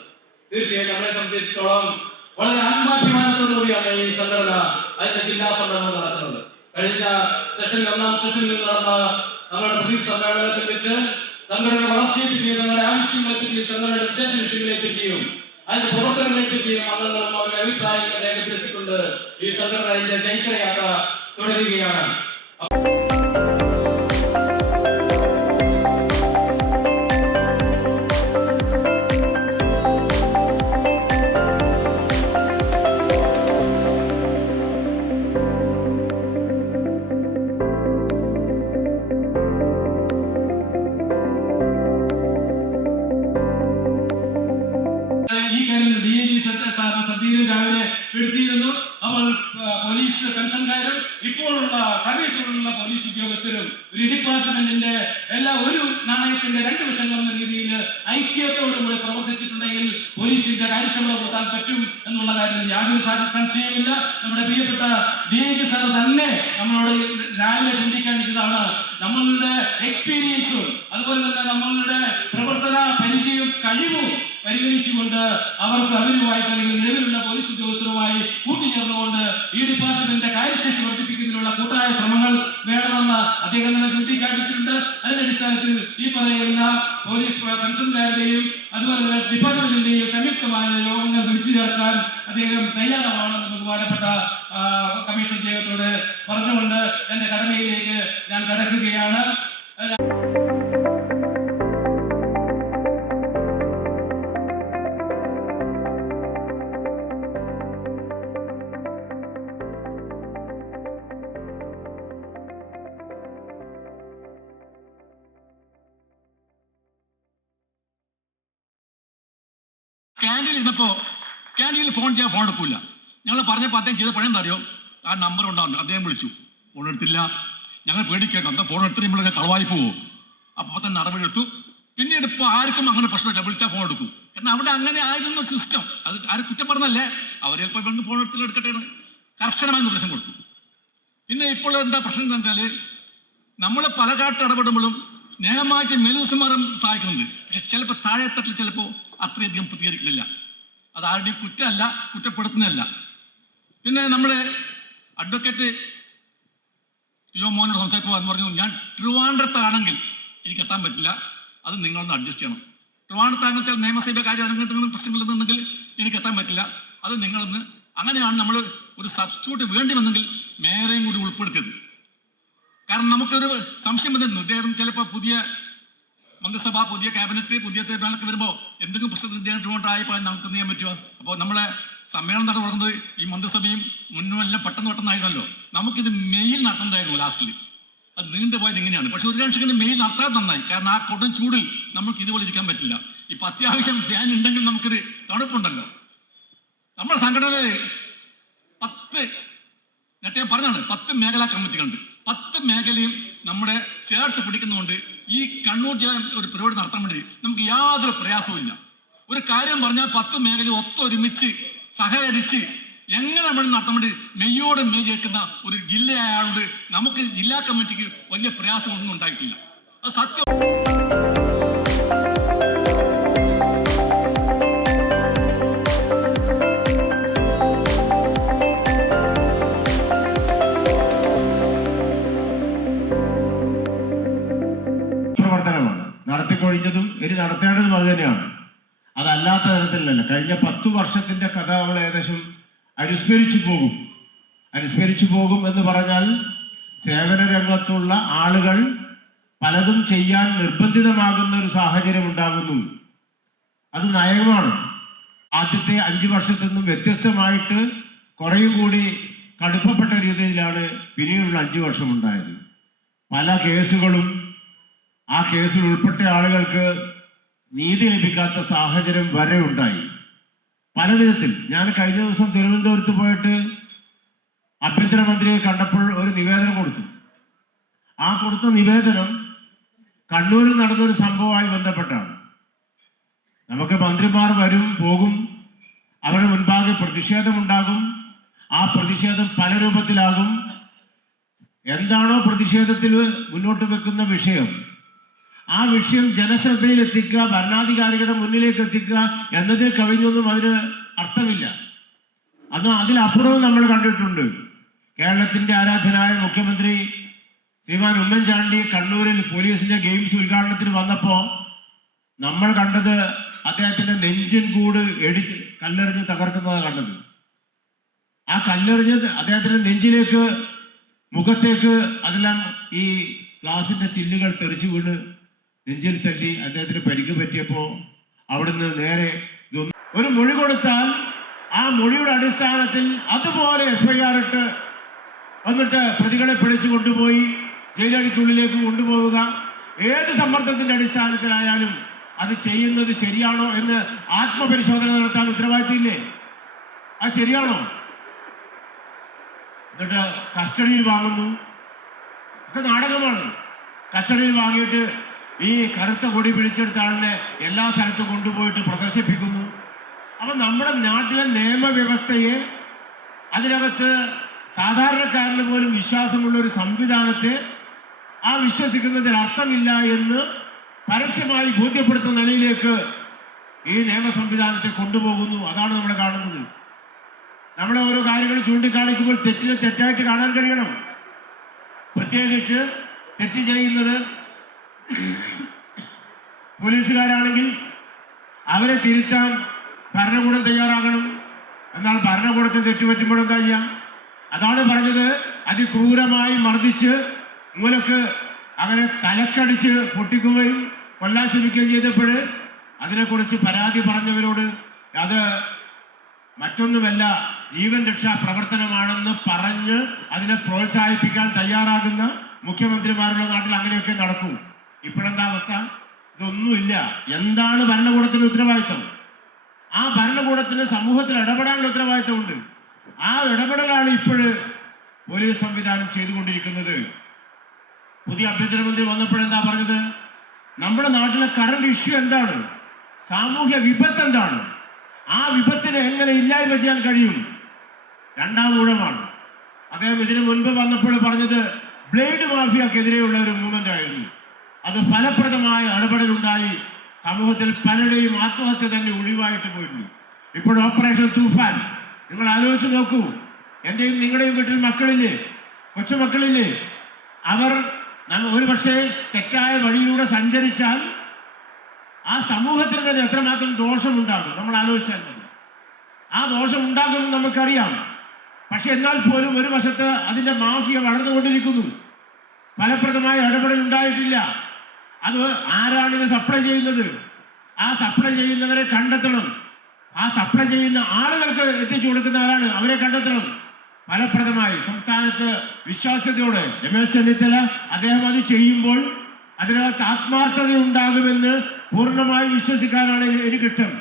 തീർച്ചയായും നമ്മളെ സംബന്ധിച്ചിടത്തോളം വളരെ ആത്മാഭിമാനത്തോടുകൂടിയാണ് ഈ സംഘടന അതിന്റെ ജില്ലാ സമ്മേളനം നടക്കുന്നത്. കഴിഞ്ഞ സെഷനിൽ 1ാം സെഷനിൽ നടന്ന നമ്മുടെ പ്രതീക്ഷ സമ്മേളനത്തിൽ വെച്ച് സംഘടന വളർച്ചയെ പറ്റിയും നമ്മുടെ ആവശ്യങ്ങളെ പറ്റിയും സംഘടനയുടെ ഉദ്ദേശ വിഷയങ്ങളെ പറ്റിയും അതിന്റെ പ്രവർത്തനങ്ങളെ പറ്റിയും അംഗങ്ങളും അവരുടെ അഭിപ്രായങ്ങൾ രേഖപ്പെടുത്തിക്കൊണ്ട് ഈ സംഘടന ഇതിന്റെ ചൈത്രയാത്ര തുടരുകയാണ്. പോലീസ് പെൻഷൻകാരും ഇപ്പോഴുള്ള സർവീസിലുള്ള പോലീസ് ഉദ്യോഗസ്ഥരും ഒരു ഡിപ്പാർട്ട്മെന്റിന്റെ ഒരു നാണയത്തിന്റെ 2 വശങ്ങൾ എന്ന രീതിയിൽ ഐക്യത്തോടുകൂടി പ്രവർത്തിച്ചിട്ടുണ്ടെങ്കിൽ പോലീസിന്റെ കാര്യക്ഷമത കൂട്ടാൻ പറ്റും എന്നുള്ള കാര്യത്തിൽ യാതൊരു സംശയമില്ല. നമ്മുടെ പ്രിയപ്പെട്ട DIG സാർ തന്നെ നമ്മളോട് രാവിലെ ചിന്തിക്കാനിരിക്കുന്നതാണ്. നമ്മളുടെ എക്സ്പീരിയൻസും അതുപോലെ തന്നെ നമ്മളുടെ പ്രവർത്തന പരിചയവും കഴിവും പരിഗണിച്ചുകൊണ്ട് അവർക്ക് അവരുമായി അല്ലെങ്കിൽ നിലവിലുള്ള പോലീസ് ഉദ്യോഗസ്ഥരുമായി കൂട്ടിച്ചേർന്നുകൊണ്ട് ഈ ഡിപ്പാർട്ട്മെന്റിന്റെ കാര്യശേഷി വർദ്ധിപ്പിക്കുന്നതിനുള്ള കൂട്ടായ ശ്രമങ്ങൾ വേണമെന്ന് അദ്ദേഹം തന്നെ ചൂണ്ടിക്കാണിച്ചിട്ടുണ്ട്. അതിന്റെ അടിസ്ഥാനത്തിൽ ഈ പറയുന്ന പോലീസ് പെൻഷൻകാരുടെയും അതുപോലെ തന്നെ ഡിപ്പാർട്ട്മെന്റിന്റെയും സംയുക്തമായ യോഗങ്ങൾ വിളിച്ചു ചേർക്കാൻ അദ്ദേഹം തയ്യാറാവണമെന്ന് ബഹുമാനപ്പെട്ട കമ്മീഷൻ ചെയർമാനോട് പറഞ്ഞുകൊണ്ട് എന്റെ കടമയിലേക്ക് ഞാൻ കടക്കുകയാണ്. ക്യാൻറ്റീനിൽ ഇരുന്നപ്പോൾ ക്യാൻറ്റീനിൽ ഫോൺ ചെയ്യാൻ ഫോൺ എടുക്കില്ല. ഞങ്ങൾ പറഞ്ഞപ്പോൾ അദ്ദേഹം ചെയ്ത പഴം എന്താ അറിയോ? ആ നമ്പർ ഉണ്ടാവും, അദ്ദേഹം വിളിച്ചു, ഫോൺ എടുത്തില്ല. ഞങ്ങൾ പേടിക്കേണ്ട എന്താ ഫോൺ എടുത്തിട്ട് നമ്മൾ കളവായി പോവോ? അപ്പോൾ തന്നെ നടപടി എടുത്തു. പിന്നീട് ഇപ്പോൾ ആർക്കും അങ്ങനെ പ്രശ്നമില്ല, വിളിച്ചാൽ ഫോൺ എടുക്കും. കാരണം അവിടെ അങ്ങനെ ആയിരുന്നു സിസ്റ്റം. അത് ആരും കുറ്റം പറഞ്ഞല്ലേ, അവർ ചിലപ്പോൾ ഇവർക്ക് ഫോൺ എടുക്കട്ടെ കർശനമായ നിർദ്ദേശം കൊടുത്തു. പിന്നെ ഇപ്പോൾ എന്താ പ്രശ്നം എന്താ വെച്ചാൽ നമ്മൾ പല കാട്ട് ഇടപെടുമ്പോഴും സ്നേഹമായിട്ട് മെലൂസുമാരും സഹായിക്കുന്നുണ്ട്. പക്ഷെ ചിലപ്പോൾ താഴെത്തട്ടിൽ ചിലപ്പോൾ അത്രയധികം പ്രതികരിക്കുന്നില്ല. അത് ആരുടെയും കുറ്റമല്ല, കുറ്റപ്പെടുത്തുന്നതല്ല. പിന്നെ നമ്മൾ അഡ്വക്കേറ്റ് ടിഒ മോനോട് സംസാരിക്കുമ്പോൾ എന്ന് പറഞ്ഞു, ഞാൻ ട്രിവാൻഡ്രത്താണെങ്കിൽ എനിക്ക് എത്താൻ പറ്റില്ല, അത് നിങ്ങളൊന്ന് അഡ്ജസ്റ്റ് ചെയ്യണം. ട്രിവാൻഡ്രത്താണെങ്കിൽ ചില നിയമസഭ കാര്യം എന്തെങ്കിലും പ്രശ്നങ്ങളുണ്ടെങ്കിൽ എനിക്ക് എത്താൻ പറ്റില്ല, അത് നിങ്ങളൊന്ന്. അങ്ങനെയാണ് നമ്മൾ ഒരു സബ്സ്റ്റിറ്റ്യൂട്ട് വേണ്ടി വന്നെങ്കിൽ മേയറേയും കൂടി ഉൾപ്പെടുത്തിയത്. കാരണം നമുക്കൊരു സംശയം വന്നിരുന്നു, ഇദ്ദേഹം ചിലപ്പോൾ പുതിയ മന്ത്രിസഭ, പുതിയ ക്യാബിനറ്റ്, പുതിയ തീരുമാനമൊക്കെ വരുമ്പോൾ എന്തെങ്കിലും പ്രശ്നത്തിനായിപ്പോൾ നമുക്ക് എന്ത് ചെയ്യാൻ പറ്റുമോ? അപ്പോൾ നമ്മളെ സമ്മേളനം നടന്നത് ഈ മന്ത്രിസഭയും മുന്നുമെല്ലാം പെട്ടെന്നായിരുന്നല്ലോ. നമുക്കിത് മെയിൽ നടത്തേണ്ടതായിരുന്നു ലാസ്റ്റിൽ. അത് നീണ്ടുപോയത് ഇങ്ങനെയാണ്. പക്ഷെ ഒരു രാഷ്ട്രീയ മെയിൽ നടത്താതെ നന്നായി. കാരണം ആ കൊടും ചൂടിൽ നമുക്ക് ഇതുപോലെ ഇരിക്കാൻ പറ്റില്ല. ഇപ്പം അത്യാവശ്യം ഫാൻ ഉണ്ടെങ്കിൽ നമുക്കൊരു തണുപ്പുണ്ടല്ലോ. നമ്മുടെ സംഘടനയിൽ 10 നേരത്തെ ഞാൻ പറഞ്ഞാണ് 10 മേഖലാ കമ്മിറ്റികളുണ്ട്. 10 മേഖലയും നമ്മുടെ ചേർത്ത് പിടിക്കുന്നതുകൊണ്ട് ഈ കണ്ണൂർ ജില്ല ഒരു പരിപാടി നടത്താൻ വേണ്ടി നമുക്ക് യാതൊരു പ്രയാസവും ഇല്ല. ഒരു കാര്യം പറഞ്ഞാൽ 10 മേഖല ഒത്തൊരുമിച്ച് സഹകരിച്ച് എങ്ങനെ നമ്മൾ നടത്താൻ വേണ്ടി മെയ്യോട് മെയ് ചേർക്കുന്ന ഒരു ജില്ലയായതുകൊണ്ട് നമുക്ക് ജില്ലാ കമ്മിറ്റിക്ക് വലിയ പ്രയാസമൊന്നും ഉണ്ടായിട്ടില്ല. അത് സത്യം. പ്രവർത്തനമാണ് നടത്തിക്കൊഴിഞ്ഞതും ഇനി നടത്തേണ്ടതും അത് തന്നെയാണ്. അതല്ലാത്ത തരത്തിലല്ല. കഴിഞ്ഞ 10 വർഷത്തിന്റെ കഥ നമ്മൾ ഏകദേശം അനുസ്മരിച്ചു പോകും എന്ന് പറഞ്ഞാൽ സേവന രംഗത്തുള്ള ആളുകൾ പലതും ചെയ്യാൻ നിർബന്ധിതമാകുന്ന ഒരു സാഹചര്യം ഉണ്ടാകുന്നു. അത് നയമാണ്. ആദ്യത്തെ 5 വർഷത്തിൽ നിന്നും വ്യത്യസ്തമായിട്ട് കുറേയും കൂടി കടുപ്പപ്പെട്ട രീതിയിലാണ് പിന്നീടുള്ള 5 വർഷം ഉണ്ടായത്. പല കേസുകളും ആ കേസിൽ ഉൾപ്പെട്ട ആളുകൾക്ക് നീതി ലഭിക്കാത്ത സാഹചര്യം വരെ ഉണ്ടായി. പല വിധത്തിൽ. ഞാൻ കഴിഞ്ഞ ദിവസം തിരുവനന്തപുരത്ത് പോയിട്ട് ആഭ്യന്തരമന്ത്രിയെ കണ്ടപ്പോൾ ഒരു നിവേദനം കൊടുത്തു. ആ കൊടുത്ത നിവേദനം കണ്ണൂരിൽ നടന്നൊരു സംഭവമായി ബന്ധപ്പെട്ടാണ്. നമുക്ക് മന്ത്രിമാർ വരും പോകും, അവരുടെ മുൻപാകെ പ്രതിഷേധമുണ്ടാകും. ആ പ്രതിഷേധം പല രൂപത്തിലാകും. എന്താണോ പ്രതിഷേധത്തിൽ മുന്നോട്ട് വെക്കുന്ന വിഷയം, ആ വിഷയം ജനശ്രദ്ധയിൽ എത്തിക്കുക, ഭരണാധികാരികളുടെ മുന്നിലേക്ക് എത്തിക്കുക എന്നതിൽ കവിഞ്ഞൊന്നും അതിന് അർത്ഥമില്ല. അതിലപ്പുറവും നമ്മൾ കണ്ടിട്ടുണ്ട്. കേരളത്തിന്റെ ആരാധനായ മുഖ്യമന്ത്രി ശ്രീമാൻ ഉമ്മൻചാണ്ടി കണ്ണൂരിൽ പോലീസിന്റെ ഗെയിംസ് ഉദ്ഘാടനത്തിന് വന്നപ്പോൾ നമ്മൾ കണ്ടത് അദ്ദേഹത്തിന്റെ നെഞ്ചിൻ കൂട് കല്ലെറിഞ്ഞ് തകർക്കുന്നതാണ് കണ്ടത്. ആ കല്ലെറിഞ്ഞ് അദ്ദേഹത്തിന്റെ നെഞ്ചിലേക്ക്, മുഖത്തേക്ക് അതെല്ലാം ഈ ഗ്ലാസിന്റെ ചില്ലുകൾ തെറിച്ചു വീണ് നെഞ്ചിൽ തട്ടി അദ്ദേഹത്തിന് പരിക്ക് പറ്റിയപ്പോൾ അവിടുന്ന് നേരെ ഒരു മൊഴി കൊടുത്താൽ ആ മൊഴിയുടെ അടിസ്ഥാനത്തിൽ അതുപോലെ FIR ഇട്ട് എന്നിട്ട് പ്രതികളെ പിടിച്ചു കൊണ്ടുപോയി ജയിലടിക്കുള്ളിലേക്ക് കൊണ്ടുപോവുക. ഏത് സമ്മർദ്ദത്തിന്റെ അടിസ്ഥാനത്തിലായാലും അത് ചെയ്യുന്നത് ശരിയാണോ എന്ന് ആത്മപരിശോധന നടത്താൻ ഉത്തരവാദിത്തമില്ലേ? അത് ശരിയാണോ? എന്നിട്ട് കസ്റ്റഡിയിൽ വാങ്ങുന്നു. ഒക്കെ നാടകമാണ്. കസ്റ്റഡിയിൽ വാങ്ങിയിട്ട് ഈ കറുത്ത കൊടി പിടിച്ചെടുത്ത ആളിനെ എല്ലാ സ്ഥലത്തും കൊണ്ടുപോയിട്ട് പ്രദർശിപ്പിക്കുന്നു. അപ്പം നമ്മുടെ നാട്ടിലെ നിയമവ്യവസ്ഥയെ, അതിനകത്ത് സാധാരണക്കാരന് പോലും വിശ്വാസമുള്ള ഒരു സംവിധാനത്തെ ആ വിശ്വസിക്കുന്നതിൽ അർത്ഥമില്ല എന്ന് പരസ്യമായി ബോധ്യപ്പെടുത്തുന്ന നിലയിലേക്ക് ഈ നിയമ സംവിധാനത്തെ കൊണ്ടുപോകുന്നു. അതാണ് നമ്മൾ കാണുന്നത്. നമ്മളെ ഓരോ കാര്യങ്ങൾ ചൂണ്ടിക്കാണിക്കുമ്പോൾ തെറ്റിനെ തെറ്റായിട്ട് കാണാൻ കഴിയണം. പ്രത്യേകിച്ച് തെറ്റ് ചെയ്യുന്നത് പോലീസുകാരാണെങ്കിൽ അവരെ തിരുത്താൻ ഭരണകൂടം തയ്യാറാകണം. എന്നാൽ ഭരണകൂടത്തിൽ തെറ്റുപറ്റുമ്പോൾ എന്താ ചെയ്യാം? അതാണ് പറഞ്ഞത്. അതിക്രൂരമായി മർദ്ദിച്ച് മൂലക്ക് അങ്ങനെ തലക്കടിച്ച് പൊട്ടിക്കുകയും കൊല്ലാൻ ശ്രമിക്കുകയും ചെയ്തപ്പോൾ അതിനെക്കുറിച്ച് പരാതി പറഞ്ഞവരോട് അത് മറ്റൊന്നുമല്ല, ജീവൻ രക്ഷാ പ്രവർത്തനമാണെന്ന് പറഞ്ഞ് അതിനെ പ്രോത്സാഹിപ്പിക്കാൻ തയ്യാറാകുന്ന മുഖ്യമന്ത്രിമാരുടെ നാട്ടിൽ അങ്ങനെയൊക്കെ നടക്കൂ. ഇപ്പോഴെന്താ അവസ്ഥ? ഇതൊന്നുമില്ല. എന്താണ് ഭരണകൂടത്തിന്റെ ഉത്തരവാദിത്വം? ആ ഭരണകൂടത്തിന് സമൂഹത്തിൽ ഇടപെടാനുള്ള ഉത്തരവാദിത്വമുണ്ട്. ആ ഇടപെടലാണ് ഇപ്പോഴ് പോലീസ് സംവിധാനം ചെയ്തുകൊണ്ടിരിക്കുന്നത്. പുതിയ ആഭ്യന്തരമന്ത്രി വന്നപ്പോഴെന്താ പറഞ്ഞത്? നമ്മുടെ നാട്ടിലെ കറണ്ട് ഇഷ്യൂ എന്താണ്? സാമൂഹ്യ വിപത്ത് എന്താണ്? ആ വിപത്തിനെ എങ്ങനെ ഇല്ലായ്മ ചെയ്യാൻ കഴിയും? 2ാം ഊഴമാണ്. അദ്ദേഹം ഇതിനു മുൻപ് വന്നപ്പോൾ പറഞ്ഞത് ബ്ലേഡ് മാഫിയക്കെതിരെയുള്ള ഒരു മൂവ്മെന്റ് ആയിരുന്നു. അത് ഫലപ്രദമായ ഇടപെടലുണ്ടായി. സമൂഹത്തിൽ പലരുടെയും ആത്മഹത്യ തന്നെ ഒഴിവായിട്ട് പോയിരുന്നു. ഇപ്പോൾ ഓപ്പറേഷൻ തൂഫാൻ നിങ്ങൾ ആലോചിച്ച് നോക്കൂ. എൻ്റെയും നിങ്ങളുടെയും വീട്ടിൽ മക്കളില്ലേ, കൊച്ചുമക്കളില്ലേ? അവർ ഒരു പക്ഷേ തെറ്റായ വഴിയിലൂടെ സഞ്ചരിച്ചാൽ ആ സമൂഹത്തിന് തന്നെ എത്രമാത്രം ദോഷമുണ്ടാകും നമ്മൾ ആലോചിച്ചാൽ മതി. ആ ദോഷം ഉണ്ടാകുമെന്ന് നമുക്കറിയാം. പക്ഷെ എന്നാൽ പോലും ഒരു വശത്ത് അതിൻ്റെ മാഫിയ വളർന്നുകൊണ്ടിരിക്കുന്നു. ഫലപ്രദമായ ഇടപെടൽ ഉണ്ടായിട്ടില്ല. അത് ആരാണിത് സപ്ലൈ ചെയ്യുന്നത്? ആ സപ്ലൈ ചെയ്യുന്നവരെ കണ്ടെത്തണം. ആ സപ്ലൈ ചെയ്യുന്ന ആളുകൾക്ക് എത്തിച്ചു കൊടുക്കുന്ന ആരാണ്? അവരെ കണ്ടെത്തണം. ഫലപ്രദമായി സംസ്ഥാനത്ത് വിശ്വാസ്യതയോടെ രമേശ് ചെന്നിത്തല അദ്ദേഹം അത് ചെയ്യുമ്പോൾ അതിനകത്ത് ആത്മാർത്ഥത ഉണ്ടാകുമെന്ന് പൂർണ്ണമായി വിശ്വസിക്കാനാണ് എനിക്കിഷ്ടം.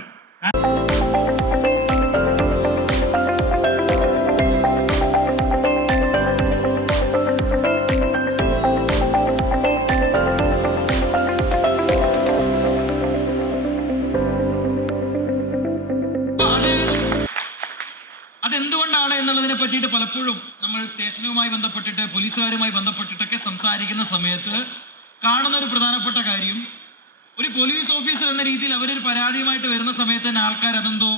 പലപ്പോഴും നമ്മൾ സ്റ്റേഷനുമായി ബന്ധപ്പെട്ടിട്ട് പോലീസുകാരുമായി ബന്ധപ്പെട്ടിട്ടൊക്കെ സംസാരിക്കുന്ന സമയത്ത് കാണുന്ന ഒരു പ്രധാനപ്പെട്ട കാര്യം, ഒരു പോലീസ് ഓഫീസർ എന്ന രീതിയിൽ അവരൊരു പരാതിയുമായിട്ട് വരുന്ന സമയത്ത് തന്നെ ആൾക്കാർ അതെന്തോ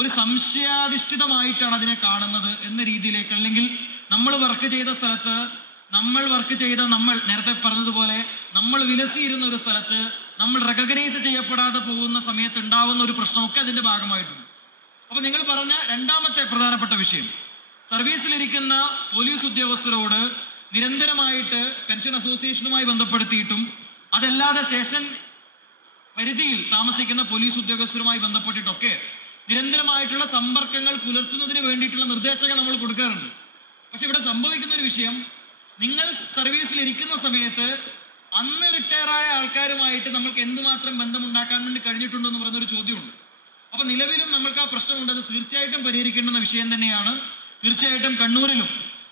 ഒരു സംശയാധിഷ്ഠിതമായിട്ടാണ് അതിനെ കാണുന്നത് എന്ന രീതിയിലേക്ക്, അല്ലെങ്കിൽ നമ്മൾ വർക്ക് ചെയ്ത സ്ഥലത്ത് നമ്മൾ നേരത്തെ പറഞ്ഞതുപോലെ നമ്മൾ വിലസിയിരുന്ന ഒരു സ്ഥലത്ത് നമ്മൾ റെക്കഗ്നൈസ് ചെയ്യപ്പെടാതെ പോകുന്ന സമയത്ത് ഉണ്ടാവുന്ന ഒരു പ്രശ്നമൊക്കെ അതിന്റെ ഭാഗമായിട്ടുണ്ട്. അപ്പൊ നിങ്ങൾ പറഞ്ഞ രണ്ടാമത്തെ പ്രധാനപ്പെട്ട വിഷയം, സർവീസിലിരിക്കുന്ന പോലീസ് ഉദ്യോഗസ്ഥരോട് നിരന്തരമായിട്ട് പെൻഷൻ അസോസിയേഷനുമായി ബന്ധപ്പെടുത്തിയിട്ടും അതല്ലാതെ സ്റ്റേഷൻ പരിധിയിൽ താമസിക്കുന്ന പോലീസ് ഉദ്യോഗസ്ഥരുമായി ബന്ധപ്പെട്ടിട്ടൊക്കെ നിരന്തരമായിട്ടുള്ള സമ്പർക്കങ്ങൾ പുലർത്തുന്നതിന് വേണ്ടിയിട്ടുള്ള നിർദ്ദേശങ്ങൾ നമ്മൾ കൊടുക്കാറുണ്ട്. പക്ഷെ ഇവിടെ സംഭവിക്കുന്ന ഒരു വിഷയം, നിങ്ങൾ സർവീസിൽ ഇരിക്കുന്ന സമയത്ത് അന്ന് റിട്ടയറായ ആൾക്കാരുമായിട്ട് നമ്മൾക്ക് എന്തുമാത്രം ബന്ധമുണ്ടാക്കാൻ വേണ്ടി കഴിഞ്ഞിട്ടുണ്ടെന്ന് പറയുന്നൊരു ചോദ്യമുണ്ട്. അപ്പൊ നിലവിലും നമ്മൾക്ക് ആ പ്രശ്നമുണ്ട്. അത് തീർച്ചയായിട്ടും പരിഹരിക്കേണ്ടുന്ന വിഷയം തന്നെയാണ്. തീർച്ചയായിട്ടും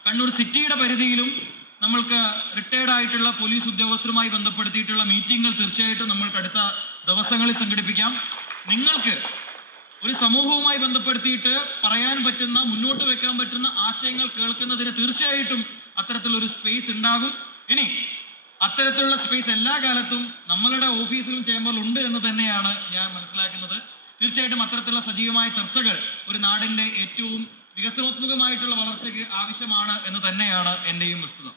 കണ്ണൂർ സിറ്റിയുടെ പരിധിയിലും നമ്മൾക്ക് റിട്ടയർഡ് ആയിട്ടുള്ള പോലീസ് ഉദ്യോഗസ്ഥരുമായി ബന്ധപ്പെടുത്തിയിട്ടുള്ള മീറ്റിങ്ങുകൾ തീർച്ചയായിട്ടും നമ്മൾക്ക് അടുത്ത ദിവസങ്ങളിൽ സംഘടിപ്പിക്കാം. നിങ്ങൾക്ക് ഒരു സമൂഹവുമായി ബന്ധപ്പെടുത്തിയിട്ട് പറയാൻ പറ്റുന്ന, മുന്നോട്ട് വെക്കാൻ പറ്റുന്ന ആശയങ്ങൾ കേൾക്കുന്നതിന് തീർച്ചയായിട്ടും അത്തരത്തിലൊരു സ്പേസ് ഉണ്ടാകും. ഇനി അത്തരത്തിലുള്ള സ്പേസ് എല്ലാ കാലത്തും നമ്മളുടെ ഓഫീസിലും ചേംബറിലും ഉണ്ട് എന്ന് തന്നെയാണ് ഞാൻ മനസ്സിലാക്കുന്നത്. തീർച്ചയായിട്ടും അത്തരത്തിലുള്ള സജീവമായ ചർച്ചകൾ ഒരു നാടിന്റെ ഏറ്റവും വികസനോത്മകമായിട്ടുള്ള വളർച്ചയ്ക്ക് ആവശ്യമാണ് എന്ന് തന്നെയാണ് എന്റെയും വസ്തുത.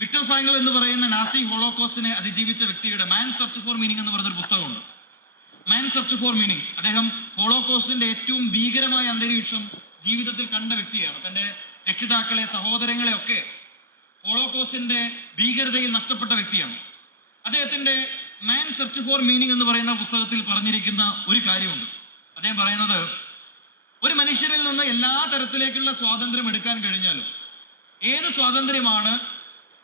വിക്ടർ ഫ്രാങ്കൽ എന്ന് പറയുന്ന നാസി ഹോളോകോസ്റ്റിനെ അതിജീവിച്ച വ്യക്തിയുടെ മാൻ സെർച്ച് ഫോർ മീനിങ് എന്ന് പറയുന്നൊരു പുസ്തകമുണ്ട്. മാൻ സെർച്ച് ഫോർ മീനിങ്, അദ്ദേഹം ഹോളോകോസ്റ്റിന്റെ ഏറ്റവും ഭീകരമായ അന്തരീക്ഷം ജീവിതത്തിൽ കണ്ട വ്യക്തിയാണ്. തന്റെ രക്ഷിതാക്കളെ, സഹോദരങ്ങളെ ഒക്കെ ഹോളോകോസ്റ്റിന്റെ ഭീകരതയിൽ നഷ്ടപ്പെട്ട വ്യക്തിയാണ്. അദ്ദേഹത്തിന്റെ മാൻ സെർച്ച് ഫോർ മീനിങ് എന്ന് പറയുന്ന പുസ്തകത്തിൽ പറഞ്ഞിരിക്കുന്ന ഒരു കാര്യമുണ്ട്. അദ്ദേഹം പറയുന്നത്, ഒരു മനുഷ്യരിൽ നിന്ന് എല്ലാ തരത്തിലേക്കുള്ള സ്വാതന്ത്ര്യം എടുക്കാൻ കഴിഞ്ഞാലും ഏത് സ്വാതന്ത്ര്യമാണ്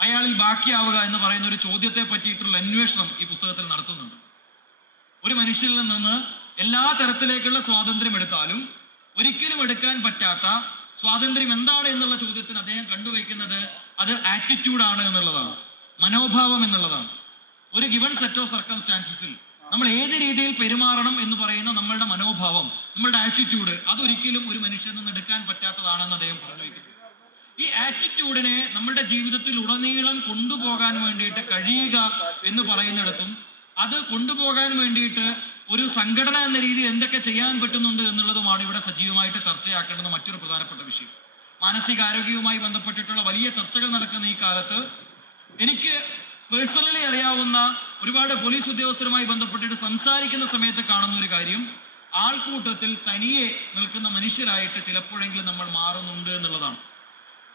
അയാളിൽ ബാക്കിയാവുക എന്ന് പറയുന്ന ഒരു ചോദ്യത്തെ പറ്റിയിട്ടുള്ള അന്വേഷണം ഈ പുസ്തകത്തിൽ നടത്തുന്നുണ്ട്. ഒരു മനുഷ്യരിൽ നിന്ന് എല്ലാ തരത്തിലേക്കുള്ള സ്വാതന്ത്ര്യം എടുത്താലും ഒരിക്കലും എടുക്കാൻ പറ്റാത്ത സ്വാതന്ത്ര്യം എന്താണ് എന്നുള്ള ചോദ്യത്തിന് അദ്ദേഹം കണ്ടുവയ്ക്കുന്നത് അത് ആറ്റിറ്റ്യൂഡാണ് എന്നുള്ളതാണ്, മനോഭാവം എന്നുള്ളതാണ്. ഒരു ഗിവൺ സെറ്റ് ഓഫ് സർക്കംസ്റ്റാൻസസിൽ നമ്മൾ ഏത് രീതിയിൽ പെരുമാറണം എന്ന് പറയുന്ന നമ്മളുടെ മനോഭാവം, നമ്മളുടെ ആറ്റിറ്റ്യൂഡ്, അതൊരിക്കലും ഒരു മനുഷ്യനിൽ നിന്ന് എടുക്കാൻ പറ്റാത്തതാണെന്ന് അദ്ദേഹം പറഞ്ഞു വയ്ക്കുന്നു. ഈ ആറ്റിറ്റ്യൂഡിനെ നമ്മളുടെ ജീവിതത്തിൽ ഉടനീളം കൊണ്ടുപോകാൻ വേണ്ടിയിട്ട് കഴിയുക എന്ന് പറയുന്നിടത്തും അത് കൊണ്ടുപോകാൻ വേണ്ടിയിട്ട് ഒരു സംഘടന എന്ന രീതിയിൽ എന്തൊക്കെ ചെയ്യാൻ പറ്റുന്നുണ്ട് എന്നുള്ളതുമാണ് ഇവിടെ സജീവമായിട്ട് ചർച്ചയാക്കേണ്ടുന്ന മറ്റൊരു പ്രധാനപ്പെട്ട വിഷയം. മാനസികാരോഗ്യവുമായി ബന്ധപ്പെട്ടിട്ടുള്ള വലിയ ചർച്ചകൾ നടക്കുന്ന ഈ കാലത്ത് എനിക്ക് പേഴ്സണലി അറിയാവുന്ന ഒരുപാട് പോലീസ് ഉദ്യോഗസ്ഥരുമായി ബന്ധപ്പെട്ടിട്ട് സംസാരിക്കുന്ന സമയത്ത് കാണുന്ന ഒരു കാര്യം, ആൾക്കൂട്ടത്തിൽ തനിയെ നിൽക്കുന്ന മനുഷ്യരായിട്ട് ചിലപ്പോഴെങ്കിലും നമ്മൾ മാറുന്നുണ്ട് എന്നുള്ളതാണ്.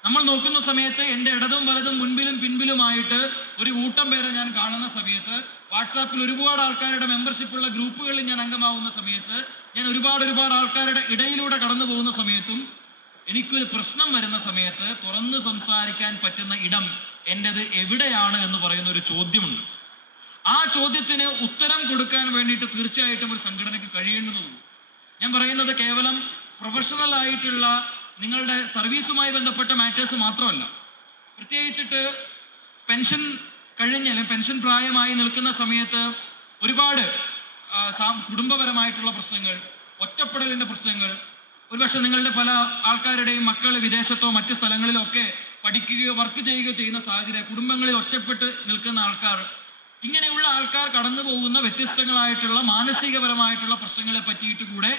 നമ്മൾ നോക്കുന്ന സമയത്ത് എൻ്റെ ഇടതും വലതും മുൻപിലും പിൻപിലുമായിട്ട് ഒരു കൂട്ടം പേരെ ഞാൻ കാണുന്ന സമയത്ത്, വാട്സാപ്പിൽ ഒരുപാട് ആൾക്കാരുടെ മെമ്പർഷിപ്പുള്ള ഗ്രൂപ്പുകളിൽ ഞാൻ അംഗമാവുന്ന സമയത്ത്, ഞാൻ ഒരുപാട് ആൾക്കാരുടെ ഇടയിലൂടെ കടന്നു പോകുന്ന സമയത്തും എനിക്കൊരു പ്രശ്നം വരുന്ന സമയത്ത് തുറന്നു സംസാരിക്കാൻ പറ്റുന്ന ഇടം എൻ്റെത് എവിടെയാണ് എന്ന് പറയുന്ന ഒരു ചോദ്യമുണ്ട്. ആ ചോദ്യത്തിന് ഉത്തരം കൊടുക്കാൻ വേണ്ടിയിട്ട് തീർച്ചയായിട്ടും ഒരു സംഘടനയ്ക്ക് കഴിയേണ്ടതുണ്ട്. ഞാൻ പറയുന്നത് കേവലം പ്രൊഫഷണൽ ആയിട്ടുള്ള നിങ്ങളുടെ സർവീസുമായി ബന്ധപ്പെട്ട മാറ്റേഴ്സ് മാത്രമല്ല, പ്രത്യേകിച്ചിട്ട് പെൻഷൻ കഴിഞ്ഞ് അല്ലെങ്കിൽ പെൻഷൻ പ്രായമായി നിൽക്കുന്ന സമയത്ത് ഒരുപാട് കുടുംബപരമായിട്ടുള്ള പ്രശ്നങ്ങൾ, ഒറ്റപ്പെടലിൻ്റെ പ്രശ്നങ്ങൾ, ഒരുപക്ഷെ നിങ്ങളുടെ പല ആൾക്കാരുടെയും മക്കൾ വിദേശത്തോ മറ്റ് സ്ഥലങ്ങളിലോ ഒക്കെ പഠിക്കുകയോ വർക്ക് ചെയ്യുകയോ ചെയ്യുന്ന സാഹചര്യം, കുടുംബങ്ങളിൽ ഒറ്റപ്പെട്ട് നിൽക്കുന്ന ആൾക്കാർ, ഇങ്ങനെയുള്ള ആൾക്കാർ കടന്നു പോകുന്ന വ്യത്യസ്തങ്ങളായിട്ടുള്ള മാനസികപരമായിട്ടുള്ള പ്രശ്നങ്ങളെ പറ്റിയിട്ട് കൂടെ,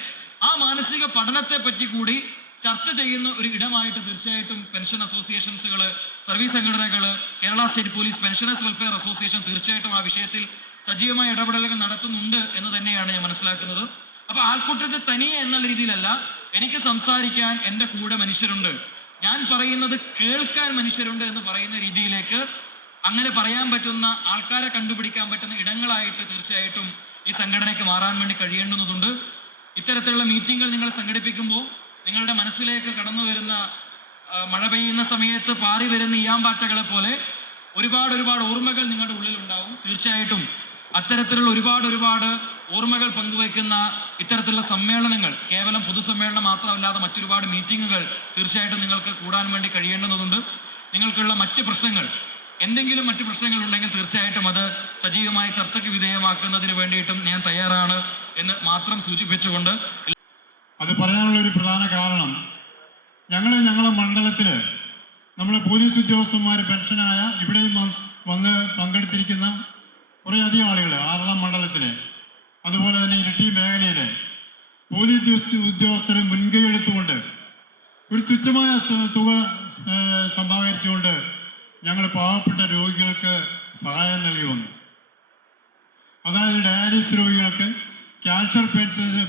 ആ മാനസിക പഠനത്തെ പറ്റി കൂടി ചർച്ച ചെയ്യുന്ന ഒരു ഇടമായിട്ട് തീർച്ചയായിട്ടും പെൻഷൻ അസോസിയേഷൻസുകൾ, സർവീസ് സംഘടനകൾ, Kerala state police pensioners welfare association തീർച്ചയായിട്ടും ആ വിഷയത്തിൽ സജീവമായ ഇടപെടലുകൾ നടത്തുന്നുണ്ട് എന്ന് തന്നെയാണ് ഞാൻ മനസ്സിലാക്കുന്നത്. അപ്പൊ ആൾക്കൂട്ടത്തിൽ തനിയെ എന്നുള്ള രീതിയിലല്ല, എനിക്ക് സംസാരിക്കാൻ എൻ്റെ കൂടെ മനുഷ്യരുണ്ട്, ഞാൻ പറയുന്നത് കേൾക്കാൻ മനുഷ്യരുണ്ട് എന്ന് പറയുന്ന രീതിയിലേക്ക് അങ്ങനെ പറയാൻ പറ്റുന്ന ആൾക്കാരെ കണ്ടുപിടിക്കാൻ പറ്റുന്ന ഇടങ്ങളായിട്ട് തീർച്ചയായിട്ടും ഈ സംഘടനയ്ക്ക് മാറാൻ വേണ്ടി കഴിയേണ്ടുന്നതുണ്ട്. ഇത്തരത്തിലുള്ള മീറ്റിങ്ങുകൾ നിങ്ങൾ സംഘടിപ്പിക്കുമ്പോൾ നിങ്ങളുടെ മനസ്സിലേക്ക് കടന്നു വരുന്ന, മഴ പെയ്യുന്ന സമയത്ത് പാറി വരുന്ന ഈയാമ്പാറ്റകളെ പോലെ ഒരുപാട് ഓർമ്മകൾ നിങ്ങളുടെ ഉള്ളിലുണ്ടാവും. തീർച്ചയായിട്ടും അത്തരത്തിലുള്ള ഒരുപാട് ഓർമ്മകൾ പങ്കുവയ്ക്കുന്ന ഇത്തരത്തിലുള്ള സമ്മേളനങ്ങൾ, കേവലം പൊതുസമ്മേളനം മാത്രമല്ലാതെ മറ്റൊരുപാട് മീറ്റിങ്ങുകൾ തീർച്ചയായിട്ടും നിങ്ങൾക്ക് കൂടാൻ വേണ്ടി കഴിയേണ്ടതുണ്ട്. നിങ്ങൾക്കുള്ള മറ്റ് പ്രശ്നങ്ങൾ, എന്തെങ്കിലും മറ്റു പ്രശ്നങ്ങൾ ഉണ്ടെങ്കിൽ തീർച്ചയായിട്ടും അത് സജീവമായി ചർച്ചയ്ക്ക് വിധേയമാക്കുന്നതിന് വേണ്ടിയിട്ടും ഞാൻ തയ്യാറാണ് എന്ന് മാത്രം സൂചിപ്പിച്ചുകൊണ്ട്, അത് പറയാനുള്ള ഒരു പ്രധാന കാരണം ഞങ്ങളെ മണ്ഡലത്തിൽ നമ്മളെ പോലീസ് ഉദ്യോഗസ്ഥന്മാർ പെൻഷനായ ഇവിടെയും വന്ന് പങ്കെടുത്തിരിക്കുന്ന കുറേയധികം ആളുകൾ ആറളം മണ്ഡലത്തിലെ അതുപോലെ തന്നെ ഇരിട്ടി മേഖലയിലെ പോലീസ് ഉദ്യോഗസ്ഥരെ മുൻകൈ എടുത്തുകൊണ്ട് ഒരു തുച്ഛമായ തുക സമാഹരിച്ചുകൊണ്ട് ഞങ്ങൾ പാവപ്പെട്ട രോഗികൾക്ക് സഹായം നൽകി വന്നു. അതായത് ഡയാലിസിസ് രോഗികൾക്ക്, ക്യാൻസർ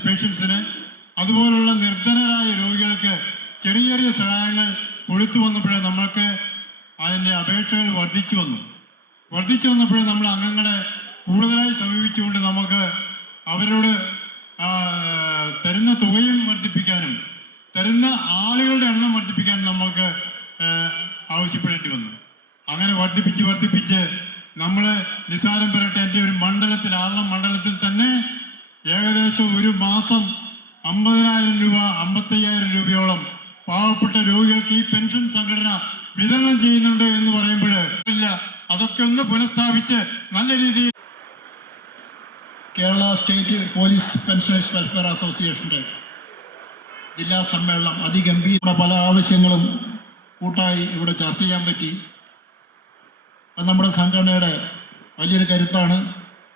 പേഷ്യൻസിന്, അതുപോലുള്ള നിർധനരായ രോഗികൾക്ക് ചെറിയ ചെറിയ സഹായങ്ങൾ കൊടുത്തു വന്നപ്പോഴേ നമ്മൾക്ക് അതിൻ്റെ അപേക്ഷകൾ വർദ്ധിച്ചു വന്നപ്പോഴേ നമ്മൾ അംഗങ്ങളെ കൂടുതലായി സമീപിച്ചുകൊണ്ട് നമുക്ക് അവരോട് തരുന്ന തുകയും വർദ്ധിപ്പിക്കാനും തരുന്ന ആളുകളുടെ എണ്ണം വർദ്ധിപ്പിക്കാനും നമുക്ക് ആവശ്യപ്പെടേണ്ടി വന്നു. അങ്ങനെ വർദ്ധിപ്പിച്ച് നമ്മൾ നിസാരം പെരട്ടെ എൻ്റെ ഒരു മണ്ഡലത്തിൽ, ആറളം മണ്ഡലത്തിൽ തന്നെ ഏകദേശം ഒരു മാസം 50,000 രൂപ 55,000 രൂപയോളം പാവപ്പെട്ട രോഗികൾക്ക് ഈ പെൻഷൻ സംഘടന വിതരണം ചെയ്യുന്നുണ്ട് എന്ന് പറയുമ്പോൾ ഇല്ല, അതൊക്കെ ഒന്ന് പുനഃസ്ഥാപിച്ച് നല്ല രീതിയിൽ Kerala state police pensioners welfare അസോസിയേഷൻ്റെ ജില്ലാ സമ്മേളനം അതിഗംഭീര പല ആവശ്യങ്ങളും കൂട്ടായി ഇവിടെ ചർച്ച ചെയ്യാൻ പറ്റി. അത് നമ്മുടെ സംഘടനയുടെ വലിയൊരു കരുത്താണ്,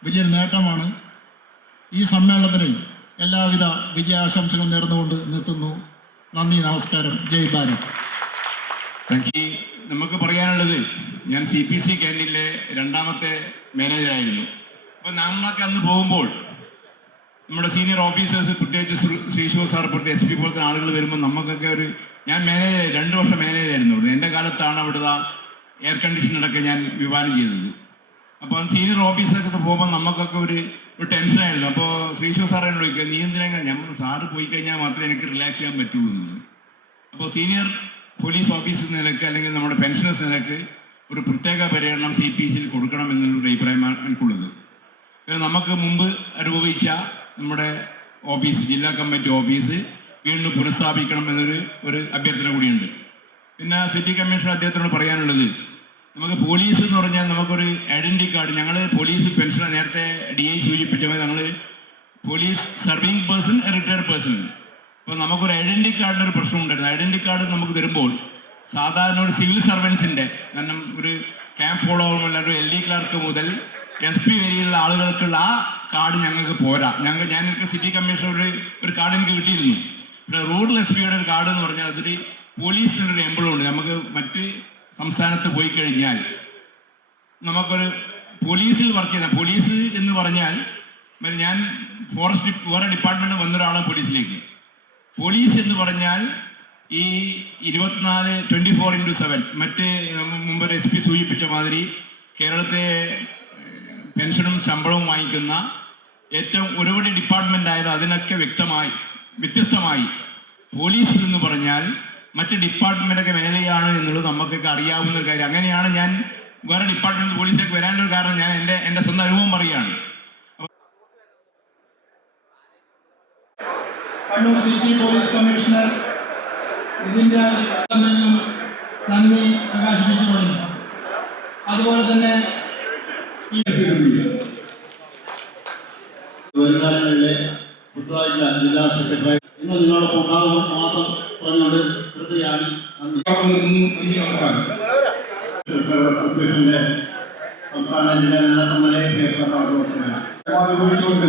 വലിയൊരു നേട്ടമാണ്. ഈ സമ്മേളനത്തിന് എല്ലാവിധ വിജയാശംസകൾ നേർന്നുകൊണ്ട് നിർത്തുന്നു. നന്ദി, നമസ്കാരം, ജയ് ഭാരത്. നമുക്ക് പറയാനുള്ളത്, ഞാൻ CPC ക്യാൻറ്റീനിലെ 2ാമത്തെ മാനേജറായിരുന്നു. അപ്പോൾ നമ്മളൊക്കെ അന്ന് പോകുമ്പോൾ നമ്മുടെ സീനിയർ ഓഫീസേഴ്സ്, പ്രത്യേകിച്ച് ശ്രീശോ സാർ പോലത്തെ SP പോലത്തെ ആളുകൾ വരുമ്പോൾ നമുക്കൊക്കെ ഞാൻ 2 വർഷം മാനേജറായിരുന്നു അവിടെ. എൻ്റെ കാലത്താണ് അവിടുത്തെ എയർ കണ്ടീഷനറൊക്കെ ഞാൻ വിഭാവനം ചെയ്തത്. അപ്പോൾ സീനിയർ ഓഫീസേഴ്സ് പോകുമ്പോൾ നമുക്കൊക്കെ ഒരു ടെൻഷനായിരുന്നു. അപ്പോൾ ശ്രീശോ സാർ എന്നോട് ചോദിക്കുക, നീ എന്തിനാ, നമ്മൾ സാറ് പോയി കഴിഞ്ഞാൽ മാത്രമേ എനിക്ക് റിലാക്സ് ചെയ്യാൻ പറ്റുള്ളൂ എന്ന്. അപ്പോൾ സീനിയർ പോലീസ് ഓഫീസർ നിലക്ക് അല്ലെങ്കിൽ നമ്മുടെ പെൻഷനേഴ്സ് നിലക്ക് ഒരു പ്രത്യേക പരിഗണന CPCയിൽ കൊടുക്കണം എന്നുള്ളൊരു അഭിപ്രായമാണ് എനിക്കുള്ളത്. നമുക്ക് മുമ്പ് അനുഭവിച്ച നമ്മുടെ ഓഫീസ്, ജില്ലാ കമ്മിറ്റി ഓഫീസ് വീണ്ടും പുനഃസ്ഥാപിക്കണം എന്നൊരു അഭ്യർത്ഥന കൂടിയുണ്ട്. പിന്നെ സിറ്റി കമ്മീഷണർ അദ്ദേഹത്തിനോട് പറയാനുള്ളത്, നമുക്ക് പോലീസ് എന്ന് പറഞ്ഞാൽ നമുക്കൊരു ഐഡൻറ്റി കാർഡ്, ഞങ്ങൾ പോലീസ് പെൻഷൻ നേരത്തെ DI സൂചിപ്പിച്ചപ്പോൾ ഞങ്ങൾ police serving person, retired person. അപ്പോൾ നമുക്കൊരു ഐഡൻറ്റി കാർഡിൻ്റെ ഒരു പ്രശ്നം ഉണ്ടായിരുന്നു. ഐഡൻറ്റി കാർഡ് നമുക്ക് തരുമ്പോൾ സാധാരണ ഒരു സിവിൽ സർവൻസിൻ്റെ, കാരണം ഒരു ക്യാമ്പ് ഫോളോവർ അല്ലാണ്ട് LD ക്ലർക്ക് മുതൽ SP വരെയുള്ള ആളുകൾക്കുള്ള ആ കാർഡ് ഞങ്ങൾക്ക് പോരാ. ഞാനൊക്കെ സിറ്റി കമ്മീഷണർ ഒരു കാർഡ് എനിക്ക് കിട്ടിയിരുന്നു. പിന്നെ റൂറൽ SPയുടെ ഒരു കാർഡ് എന്ന് പറഞ്ഞാൽ അതിൽ പോലീസിനൊരു എംബ്ലം ഉണ്ട്. നമുക്ക് മറ്റ് സംസ്ഥാനത്ത് പോയി കഴിഞ്ഞാൽ നമുക്കൊരു പോലീസിൽ വർക്ക് ചെയ്യുന്ന, പോലീസ് എന്ന് പറഞ്ഞാൽ ഞാൻ ഫോറസ്റ്റ് വേറെ ഡിപ്പാർട്ട്മെൻറ്റ് വന്നൊരാളാണ് പോലീസിലേക്ക്. പോലീസ് എന്ന് പറഞ്ഞാൽ ഈ 24/7 മറ്റ് മുമ്പ് SP സൂചിപ്പിച്ച മാതിരി കേരളത്തെ പെൻഷനും ശമ്പളവും വാങ്ങിക്കുന്ന ഏറ്റവും ഒരുപാട് ഡിപ്പാർട്ട്മെൻ്റ് ആയാലും അതിനൊക്കെ വ്യത്യസ്തമായി പോലീസ് എന്ന് പറഞ്ഞാൽ മറ്റ് ഡിപ്പാർട്ട്മെൻറ്റൊക്കെ മേലെയാണ് എന്നുള്ളത് നമുക്കൊക്കെ അറിയാവുന്ന ഒരു കാര്യം. അങ്ങനെയാണ് ഞാൻ വേറെ ഡിപ്പാർട്ട്മെൻറ്റ് പോലീസിലേക്ക് വരാനൊരു കാരണം. ഞാൻ എൻ്റെ സ്വന്തം അനുഭവം പറയുകയാണ്. കണ്ണൂർ സിറ്റി പോലീസ് കമ്മീഷണർ ഇതിൻ്റെ നന്ദി പ്രകാശിപ്പിച്ചുകൊള്ളുന്നു. അതുപോലെ തന്നെ വരുമാനങ്ങളിലെ പുതുതായിട്ടുള്ള ജില്ലാ സെക്രട്ടറി ഇന്ന് നിങ്ങളോടൊപ്പം ഉണ്ടാകുമ്പോൾ മാത്രം പറഞ്ഞുകൊണ്ട് നിർത്തുകയാണ്. അസോസിയേഷന്റെ സംസ്ഥാന ജില്ലാ നേതാക്കന്മാരെ ഉപയോഗിച്ചുകൊണ്ട്